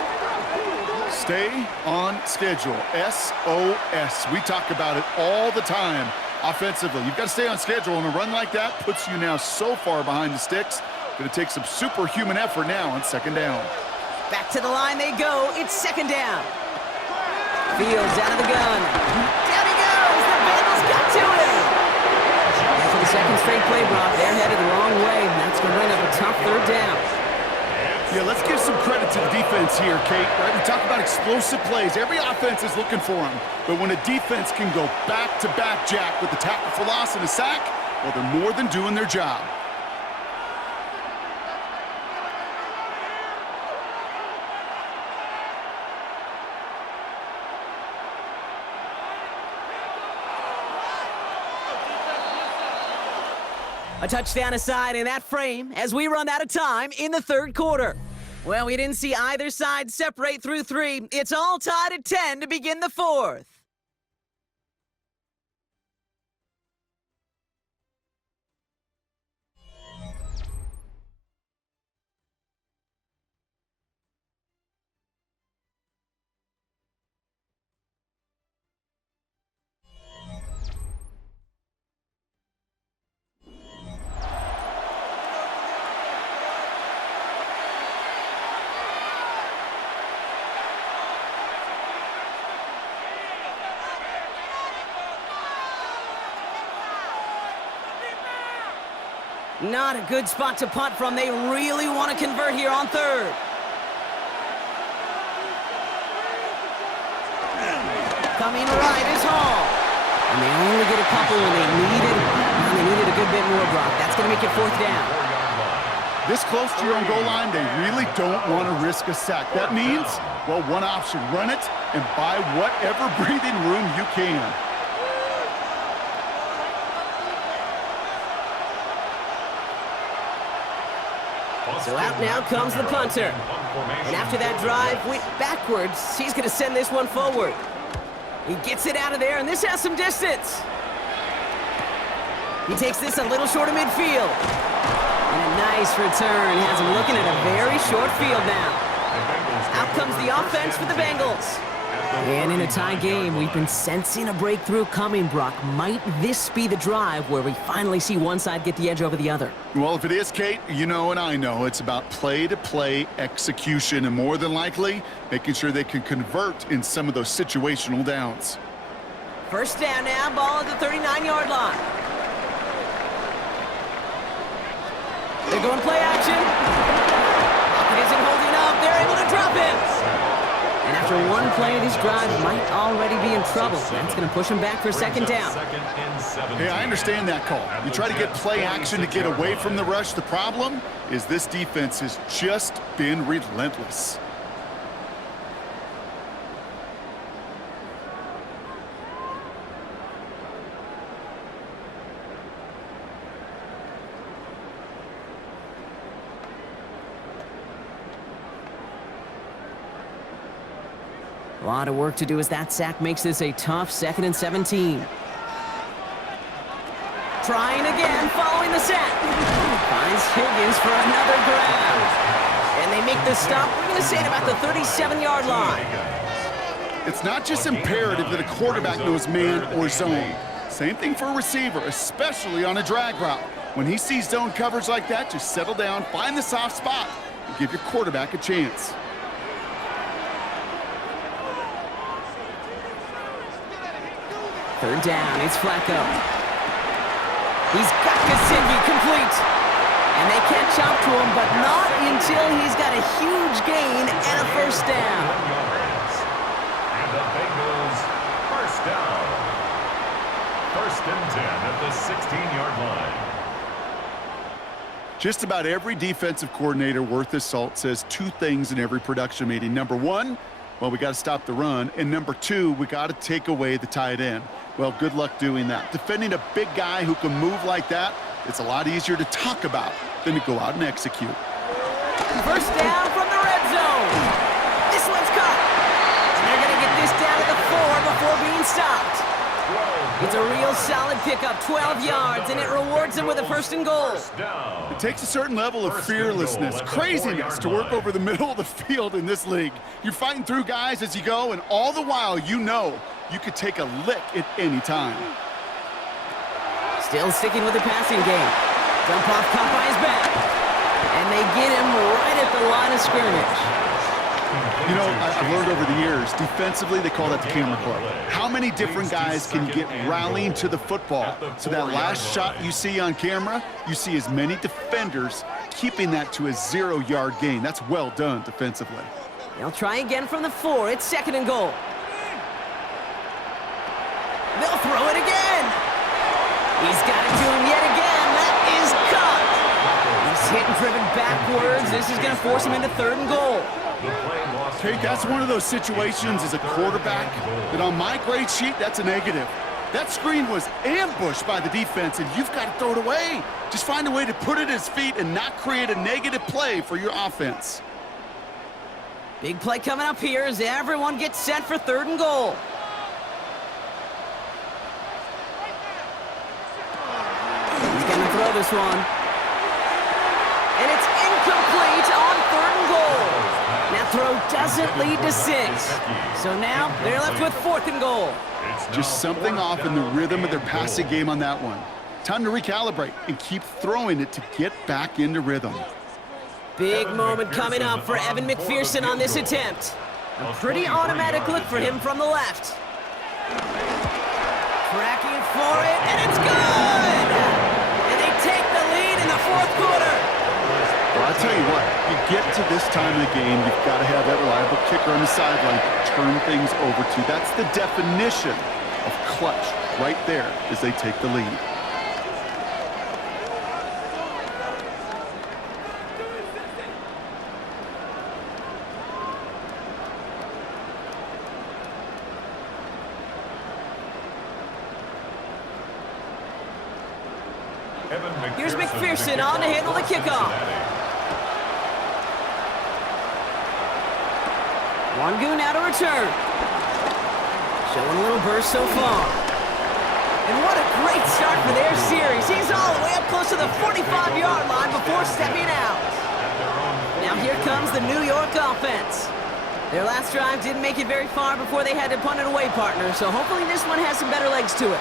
Stay on schedule. SOS. We talk about it all the time offensively. You've got to stay on schedule, and a run like that puts you now so far behind the sticks. Going to take some superhuman effort now on second down. Back to the line they go. It's second down. Fields out of the gun. Down he goes. The Bengals got to him. And for the second straight play, Brock, they're headed the wrong way. And that's going to bring up a tough third down. Yeah, let's give some credit to the defense here, Kate. Right? We talk about explosive plays. Every offense is looking for them. But when a defense can go back-to-back, Jack, with the tackle for loss and a sack, well, they're more than doing their job. A touchdown aside in that frame as we run out of time in the third quarter. Well, we didn't see either side separate through 3. It's all tied at 10 to begin the fourth. Not a good spot to punt from. They really want to convert here on third. Coming right is Hall. And they only get a couple when they needed a good bit more, Brock. That's going to make it fourth down. This close to your own goal line, they really don't want to risk a sack. That means, well, one option, run it and buy whatever breathing room you can. So out now comes the punter. And after that drive went backwards, he's going to send this one forward. He gets it out of there, and this has some distance. He takes this a little short of midfield. And a nice return has him looking at a very short field now. Out comes the offense for the Bengals. And in a tie game, we've been sensing a breakthrough coming, Brock. Might this be the drive where we finally see one side get the edge over the other? Well, if it is, Kate, you know and I know it's about play-to-play execution and more than likely making sure they can convert in some of those situational downs. First down now, ball at the 39-yard line. They're going play action. It isn't holding up. They're able to drop him. And after one play, this drive might already be in trouble. That's going to push him back for second down. Hey, I understand that call. You try to get play action to get away from the rush. The problem is this defense has just been relentless. A lot of work to do as that sack makes this a tough 2nd and 17. Trying again, following the sack. Finds Higgins for another grab. And they make the stop, we're going to say, at about the 37-yard line. It's not just imperative that a quarterback knows man or zone. Same thing for a receiver, especially on a drag route. When he sees zone coverage like that, just settle down, find the soft spot, and give your quarterback a chance. Third down, it's Flacco. He's got Gesicki complete. And they catch up to him, but not until he's got a huge gain and a first down. And the Bengals first down. 1st and 10 at the 16-yard line. Just about every defensive coordinator worth his salt says two things in every production meeting. Number one, well, we got to stop the run. And number two, we got to take away the tight end. Well, good luck doing that. Defending a big guy who can move like that, it's a lot easier to talk about than to go out and execute. First down from the red zone. This one's caught. And they're going to get this down to the 4 before being stopped. It's a real solid pickup, 12 yards, and it rewards them with a 1st and goal. It takes a certain level of fearlessness, craziness to work over the middle of the field in this league. You're fighting through guys as you go, and all the while you know you could take a lick at any time. Still sticking with the passing game. Dump off caught by his back. And they get him right at the line of scrimmage. You know, I've learned over the years, defensively, they call that the camera club. How many different guys can get rallying to the football? So that last shot you see on camera, you see as many defenders keeping that to a 0-yard gain. That's well done defensively. They'll try again from the 4. It's 2nd and goal. They'll throw it again. He's got it to him yet again. That is caught. He's hit and driven backwards. This is going to force him into 3rd and goal. Okay, that's one of those situations as a quarterback that on my grade sheet, that's a negative. That screen was ambushed by the defense, and you've got to throw it away. Just find a way to put it at his feet and not create a negative play for your offense. Big play coming up here as everyone gets set for 3rd and goal. He's going to throw this one. And it's incomplete on 3rd and goal. That throw doesn't lead to 6. So now they're left with 4th and goal. Just something off in the rhythm of their passing game on that one. Time to recalibrate and keep throwing it to get back into rhythm. Big moment coming up for Evan McPherson on this attempt. A pretty automatic look for him from the left. Tracking for it, and it's good! And they take the lead in the 4th you get to this time of the game, you've got to have that reliable kicker on the sideline to turn things over to. That's the definition of clutch right there as they take the lead. Here's McPherson on to handle the kickoff. Wangu now to return. Showing a little burst so far. And what a great start for their series. He's all the way up close to the 45-yard line before stepping out. Now here comes the New York offense. Their last drive didn't make it very far before they had to punt it away, partner, so hopefully this one has some better legs to it.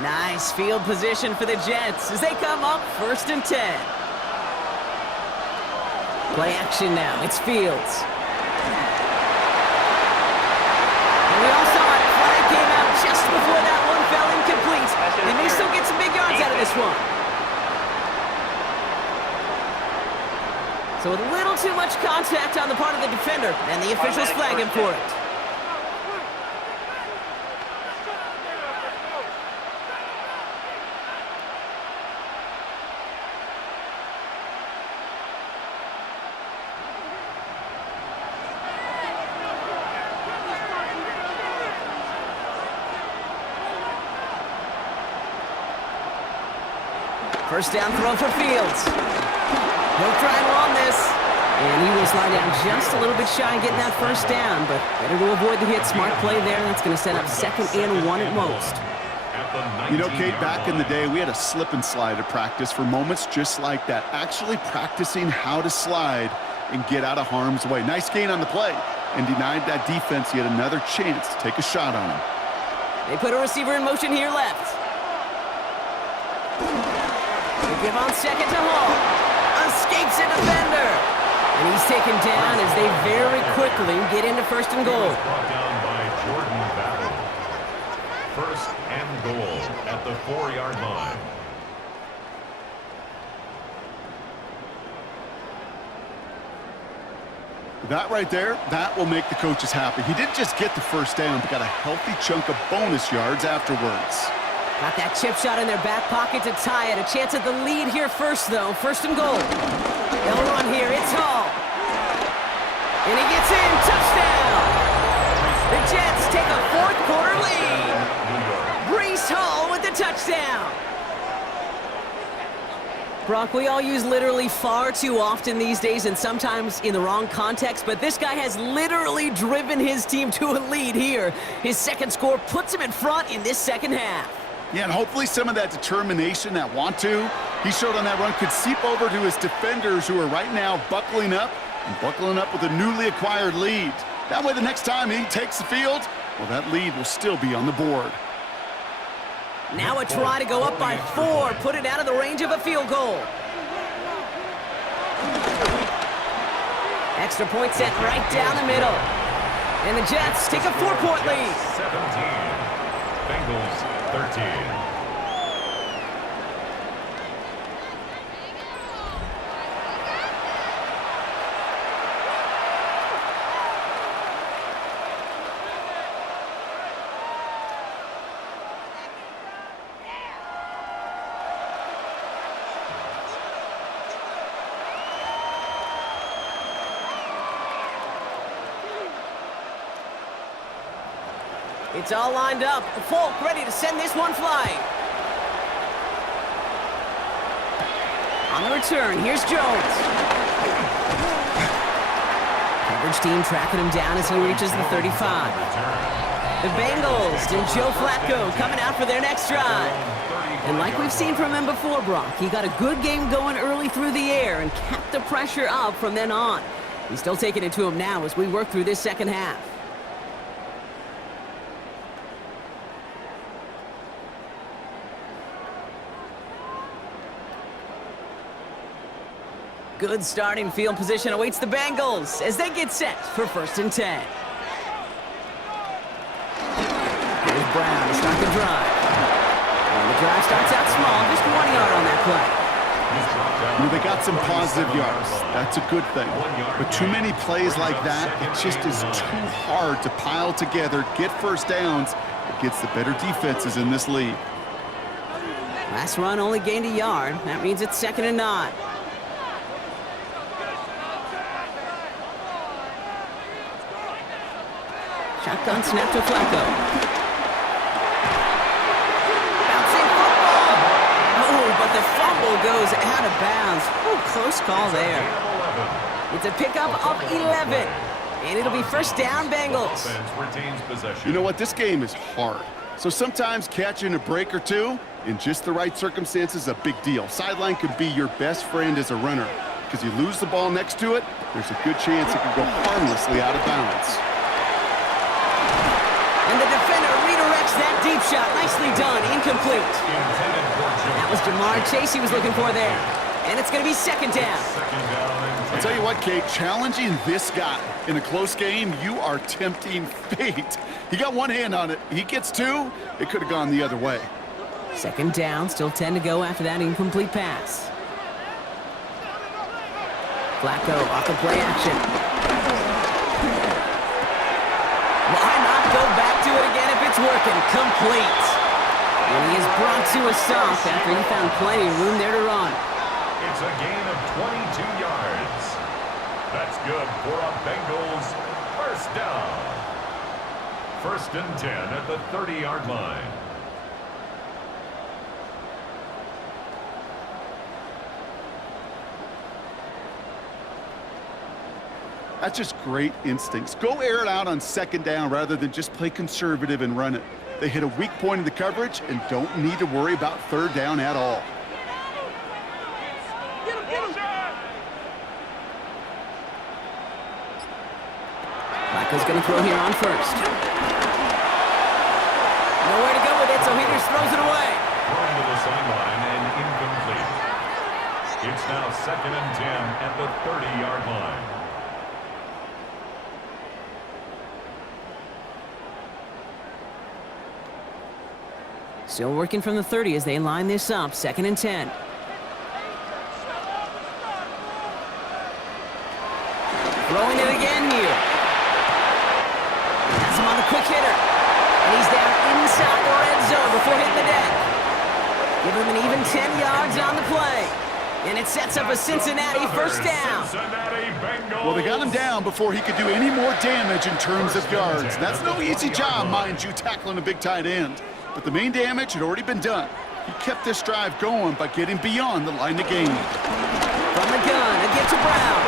Nice field position for the Jets as they come up 1st and 10. Play action now. It's Fields. And we all saw it. Flag came out just before that one fell incomplete. They may still get some big yards out of this one. So with a little too much contact on the part of the defender, and the officials flag him for it. First down throw for Fields. He'll try and run this. And he will slide down just a little bit shy of getting that first down, but better to avoid the hit. Smart play there. That's going to set up 2nd and 1 at most. You know, Kate, back in the day, we had a slip and slide at practice for moments just like that. Actually practicing how to slide and get out of harm's way. Nice gain on the play and denied that defense yet another chance to take a shot on him. They put a receiver in motion here left. They give on 2nd to Hall. Escapes a defender. And he's taken down as they very quickly get into 1st and goal. Brought down by Jordan Battle. 1st and goal at the 4-yard line. That right there, that will make the coaches happy. He didn't just get the first down, but got a healthy chunk of bonus yards afterwards. Got that chip shot in their back pocket to tie it. A chance at the lead here first, though. 1st and goal. They'll run here. It's Hall. And he gets in. Touchdown. The Jets take a 4th quarter lead. Breece Hall with the touchdown. Brock, we all use literally far too often these days, and sometimes in the wrong context, but this guy has literally driven his team to a lead here. His 2nd score puts him in front in this 2nd half. Yeah, and hopefully some of that determination, that want to, he showed on that run could seep over to his defenders who are right now buckling up with a newly acquired lead. That way the next time he takes the field, well, that lead will still be on the board. Now a try to go up by 4, put it out of the range of a field goal. Extra point set right down the middle. And the Jets take a 4-point lead. 17. Bengals 13. It's all lined up. Folk ready to send this one flying. On the return, here's Jones. Coverage team tracking him down as he reaches the 35. The Bengals and Joe Flacco coming out for their next drive. And like we've seen from him before, Brock, he got a good game going early through the air and kept the pressure up from then on. He's still taking it to him now as we work through this 2nd half. Good starting field position awaits the Bengals as they get set for 1st and 10. Brown to start the drive. Well, the drive starts out small, just 1 yard on that play. You know, they got some positive yards. That's a good thing. But too many plays like that, it just is too hard to pile together, get first downs against the better defenses in this league. Last run only gained a yard. That means it's 2nd and 9. Shotgun snap to Flacco. Bouncing football. Oh, but the fumble goes out of bounds. Oh, close call there. It's a pickup of 11. And it'll be first down, Bengals. You know what? This game is hard. So sometimes catching a break or two in just the right circumstances is a big deal. Sideline could be your best friend as a runner because you lose the ball next to it, there's a good chance it could go harmlessly out of bounds. And the defender redirects that deep shot. Nicely done. Incomplete. That was Jamar Chase he was looking for there. And it's going to be 2nd down. I'll tell you what, Kate, challenging this guy in a close game, you are tempting fate. He got one hand on it. He gets two. It could have gone the other way. 2nd down, still 10 to go after that incomplete pass. Flacco off the play action. Why not go back to it again if it's working? Complete. And he is brought to a stop after he found plenty of room there to run. It's a gain of 22 yards. That's good for a Bengals first down. 1st and 10 at the 30-yard line. That's just great instincts. Go air it out on 2nd down rather than just play conservative and run it. They hit a weak point in the coverage and don't need to worry about 3rd down at all. Flacco's going to throw here on 1st. Nowhere to go with it, so he just throws it away. Thrown to the sideline and incomplete. It's now 2nd and 10 at the 30-yard line. Still working from the 30 as they line this up. 2nd and 10. Throwing it again here. Has him on the quick hitter. And he's down inside the red zone before hitting the deck. Give him an even 10 yards on the play. And it sets up a Cincinnati first down. Well, they got him down before he could do any more damage in terms of yards. That's no easy job, mind you, tackling a big tight end. But the main damage had already been done. He kept this drive going by getting beyond the line of game. From the gun, a get to Brown.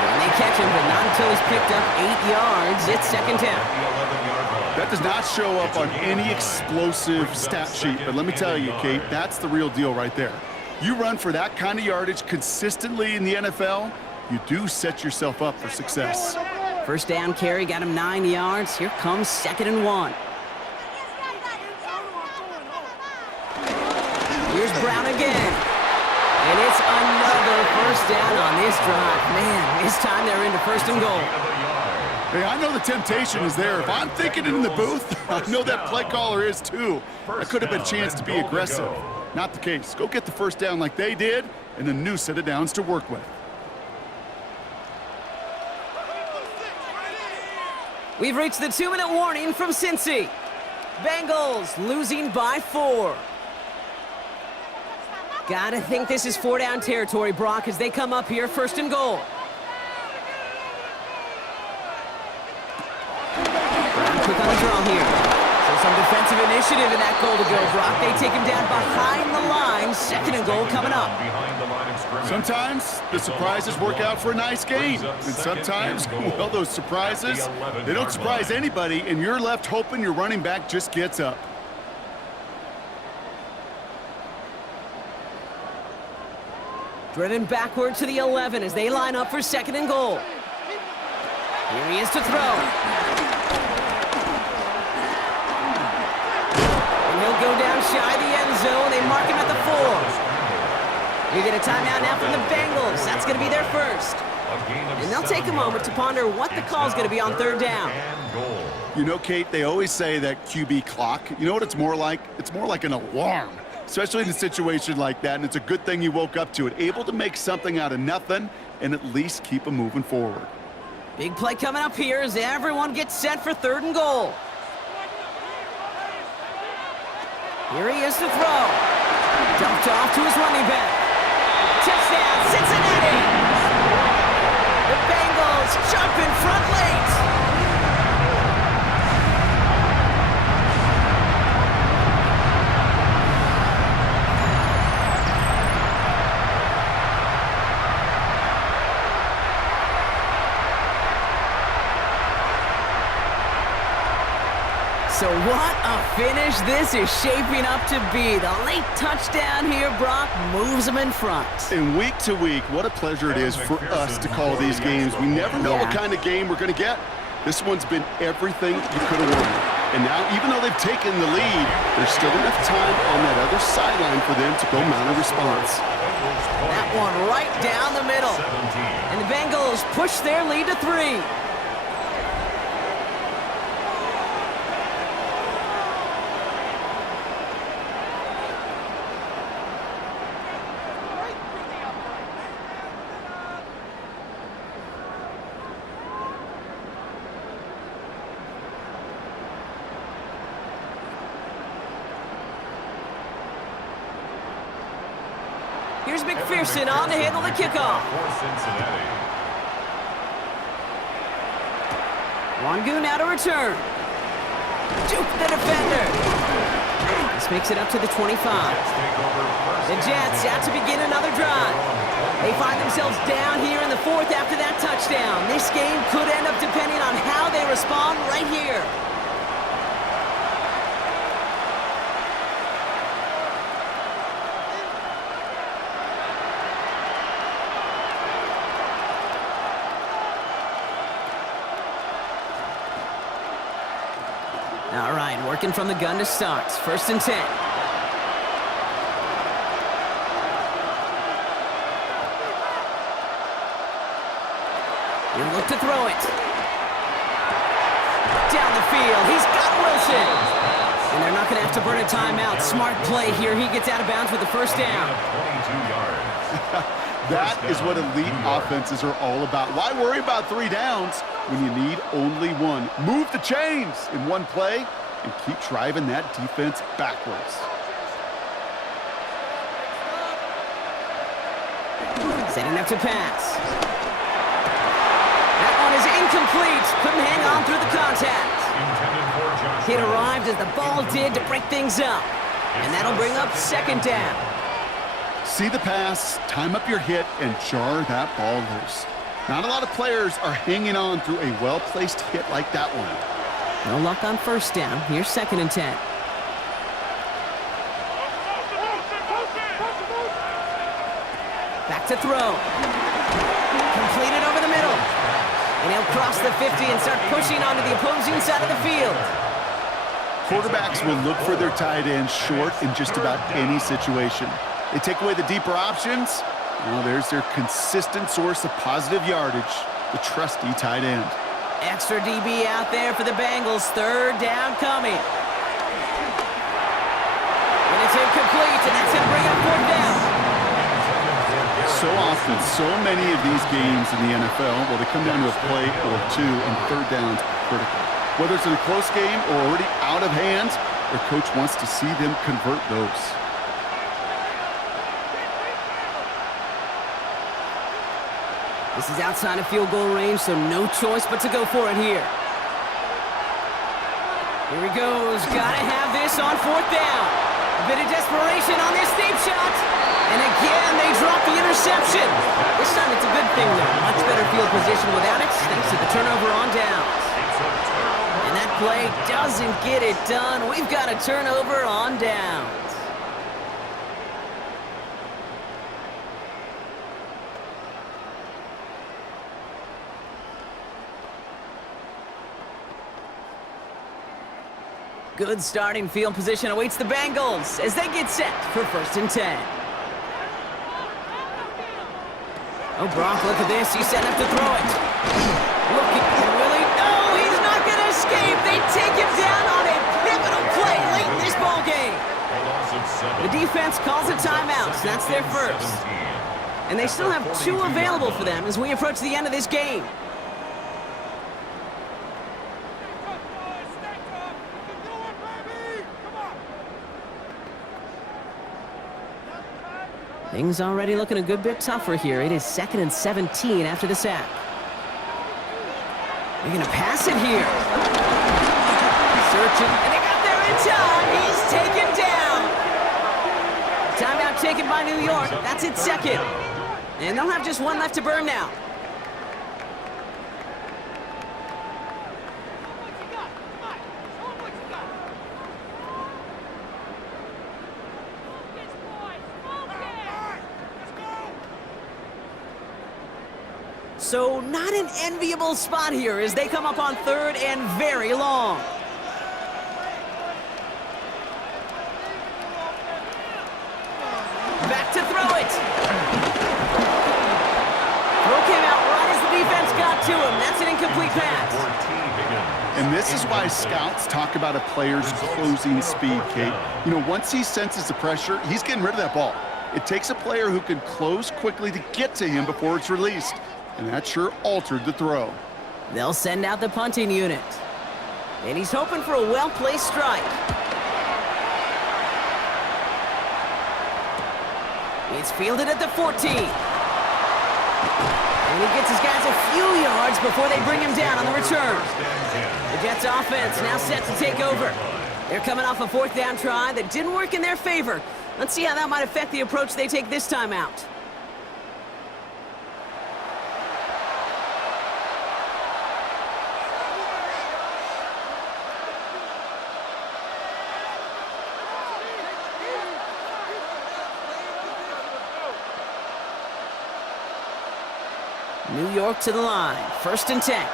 And they catch him, but not until he's picked up 8 yards. It's 2nd down. That does not show up on any explosive stat sheet. But let me tell you, Kate, that's the real deal right there. You run for that kind of yardage consistently in the NFL, you do set yourself up for success. First down carry got him 9 yards. Here comes 2nd and 1. Here's Brown again. And it's another first down on this drive. Man, this time they're into 1st and goal. Hey, I know the temptation is there. If I'm thinking it in the booth, I know that play caller is too. That could have been a chance to be aggressive. Not the case. Go get the first down like they did, and a new set of downs to work with. We've reached the 2-minute warning from Cincy. Bengals losing by 4. Gotta think this is 4-down territory, Brock, as they come up here 1st and goal. Brown quick on the draw here. So some defensive initiative in that goal to go, Brock. They take him down behind the line. 2nd and goal coming up. Sometimes the surprises work out for a nice game. And sometimes, well, those surprises, they don't surprise anybody, and you're left hoping your running back just gets up. Driven backward to the 11 as they line up for 2nd and goal. Here he is to throw. And he'll go down shy of the end zone. They mark him at the 4. We get a timeout now from the Bengals. That's going to be their first. And they'll take a moment to ponder what the call's going to be on third down. You know, Kate, they always say that QB clock, you know what it's more like? It's more like an alarm, especially in a situation like that, and it's a good thing you woke up to it. Able to make something out of nothing and at least keep them moving forward. Big play coming up here as everyone gets set for third and goal. Here he is to throw. Dumped off to his running back. Touchdown, Cincinnati! The Bengals jump in front late. So what a finish this is shaping up to be. The late touchdown here, Brock, moves them in front. And week to week, what a pleasure it is for us to call these games. We never know what kind of game we're going to get. This one's been everything you could have wanted. And now, even though they've taken the lead, there's still enough time on that other sideline for them to go mount a response. That one right down the middle. And the Bengals push their lead to 3. Here's McPherson on to handle the kickoff. Wangu now to return. Juke the defender. This makes it up to the 25. The Jets out to begin another drive. They find themselves down here in the 4th after that touchdown. This game could end up depending on how they respond right here. All right, working from the gun to start. 1st and 10. He'll look to throw it. Down the field. He's got Wilson. And they're not going to have to burn a timeout. Smart play here. He gets out of bounds with the 1st down. 22 yards. That is what elite offenses are all about. Why worry about 3 downs when you need only 1? Move the chains in one play and keep driving that defense backwards. Setting up to pass. That one is incomplete. Couldn't hang on through the contact. It arrived as the ball did to break things up. And that'll bring up 2nd down. See the pass, time up your hit, and jar that ball loose. Not a lot of players are hanging on through a well-placed hit like that one. No luck on 1st down. Here's 2nd and 10. Back to throw. Completed over the middle. And he'll cross the 50 and start pushing onto the opposing side of the field. Quarterbacks will look for their tight end short in just about any situation. They take away the deeper options. Well, there's their consistent source of positive yardage, the trusty tight end. Extra DB out there for the Bengals. 3rd down coming. And it's incomplete, and that's going to bring up 4th down. So often, so many of these games in the NFL, well, they come down to a play or 2, and 3rd downs are critical. Whether it's in a close game or already out of hand, their coach wants to see them convert those. This is outside of field goal range, so no choice but to go for it here. Here he goes. Gotta have this on 4th down. A bit of desperation on this deep shot. And again, they drop the interception. This time it's a good thing, though. Much better field position without it, thanks to the turnover on downs. And that play doesn't get it done. We've got a turnover on downs. Good starting field position awaits the Bengals as they get set for 1st and 10. Oh, Brock, look at this. He's setting up to throw it. Looking, really? No, he's not going to escape. They take him down on a pivotal play late in this ball game. The defense calls a timeout, so that's their first. And they still have 2 available for them as we approach the end of this game. Things already looking a good bit tougher here. It is 2nd and 17 after the sack. They're going to pass it here. Searching, and they got there in time. He's taken down. Timeout taken by New York. That's its 2nd. And they'll have just 1 left to burn now. So not an enviable spot here as they come up on 3rd and very long. Back to throw it. Throw came out right as the defense got to him. That's an incomplete pass. And this is why scouts talk about a player's closing speed, Kate. You know, once he senses the pressure, he's getting rid of that ball. It takes a player who can close quickly to get to him before it's released. And that sure altered the throw. They'll send out the punting unit. And he's hoping for a well-placed strike. It's fielded at the 14. And he gets his guys a few yards before they bring him down on the return. The Jets offense now set to take over. They're coming off a 4th down try that didn't work in their favor. Let's see how that might affect the approach they take this time out. New York to the line. 1st and 10.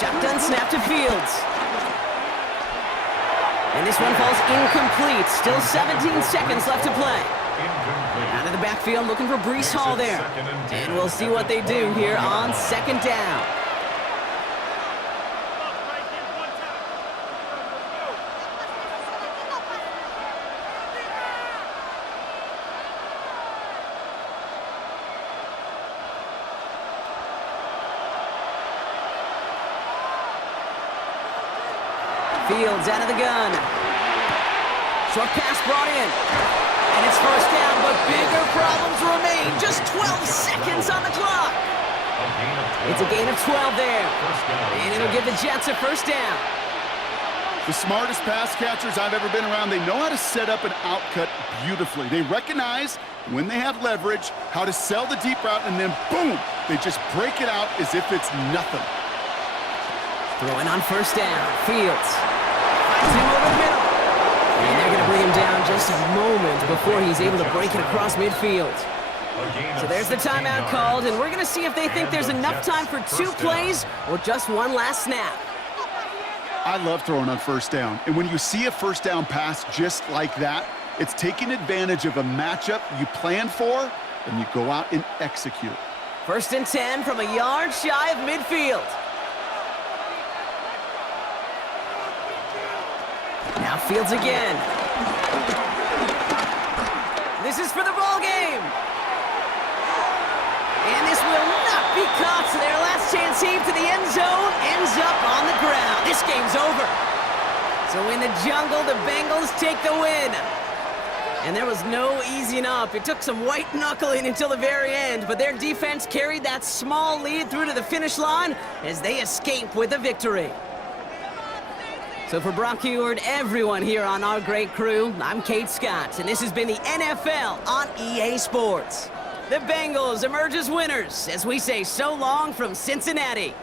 Shotgun snap to Fields. And this one falls incomplete. Still 17 seconds left to play. Out of the backfield looking for Breece Hall there. And we'll see what they do here on 2nd down. Fields out of the gun. Short pass brought in. And it's 1st down, but bigger problems remain. Just 12 seconds on the clock. It's a gain of 12 there. And it'll give the Jets a 1st down. The smartest pass catchers I've ever been around, they know how to set up an outcut beautifully. They recognize when they have leverage, how to sell the deep route, and then boom, they just break it out as if it's nothing. Throwing on 1st down. Fields. Finds him over the middle. And they're going to bring him down just a moment before he's able to break it across midfield. So there's the timeout called, and we're going to see if they think there's enough time for 2 plays or just 1 last snap. I love throwing on 1st down. And when you see a 1st down pass just like that, it's taking advantage of a matchup you planned for, and you go out and execute. 1st and 10 from a yard shy of midfield. Now Fields again. This is for the ball game. And this will not be caught, so their last chance heave to the end zone ends up on the ground. This game's over. So in the jungle, the Bengals take the win. And there was no easing up. It took some white knuckling until the very end, but their defense carried that small lead through to the finish line as they escape with a victory. So for Brock Heward, everyone here on our great crew, I'm Kate Scott, and this has been the NFL on EA Sports. The Bengals emerge as winners as we say so long from Cincinnati.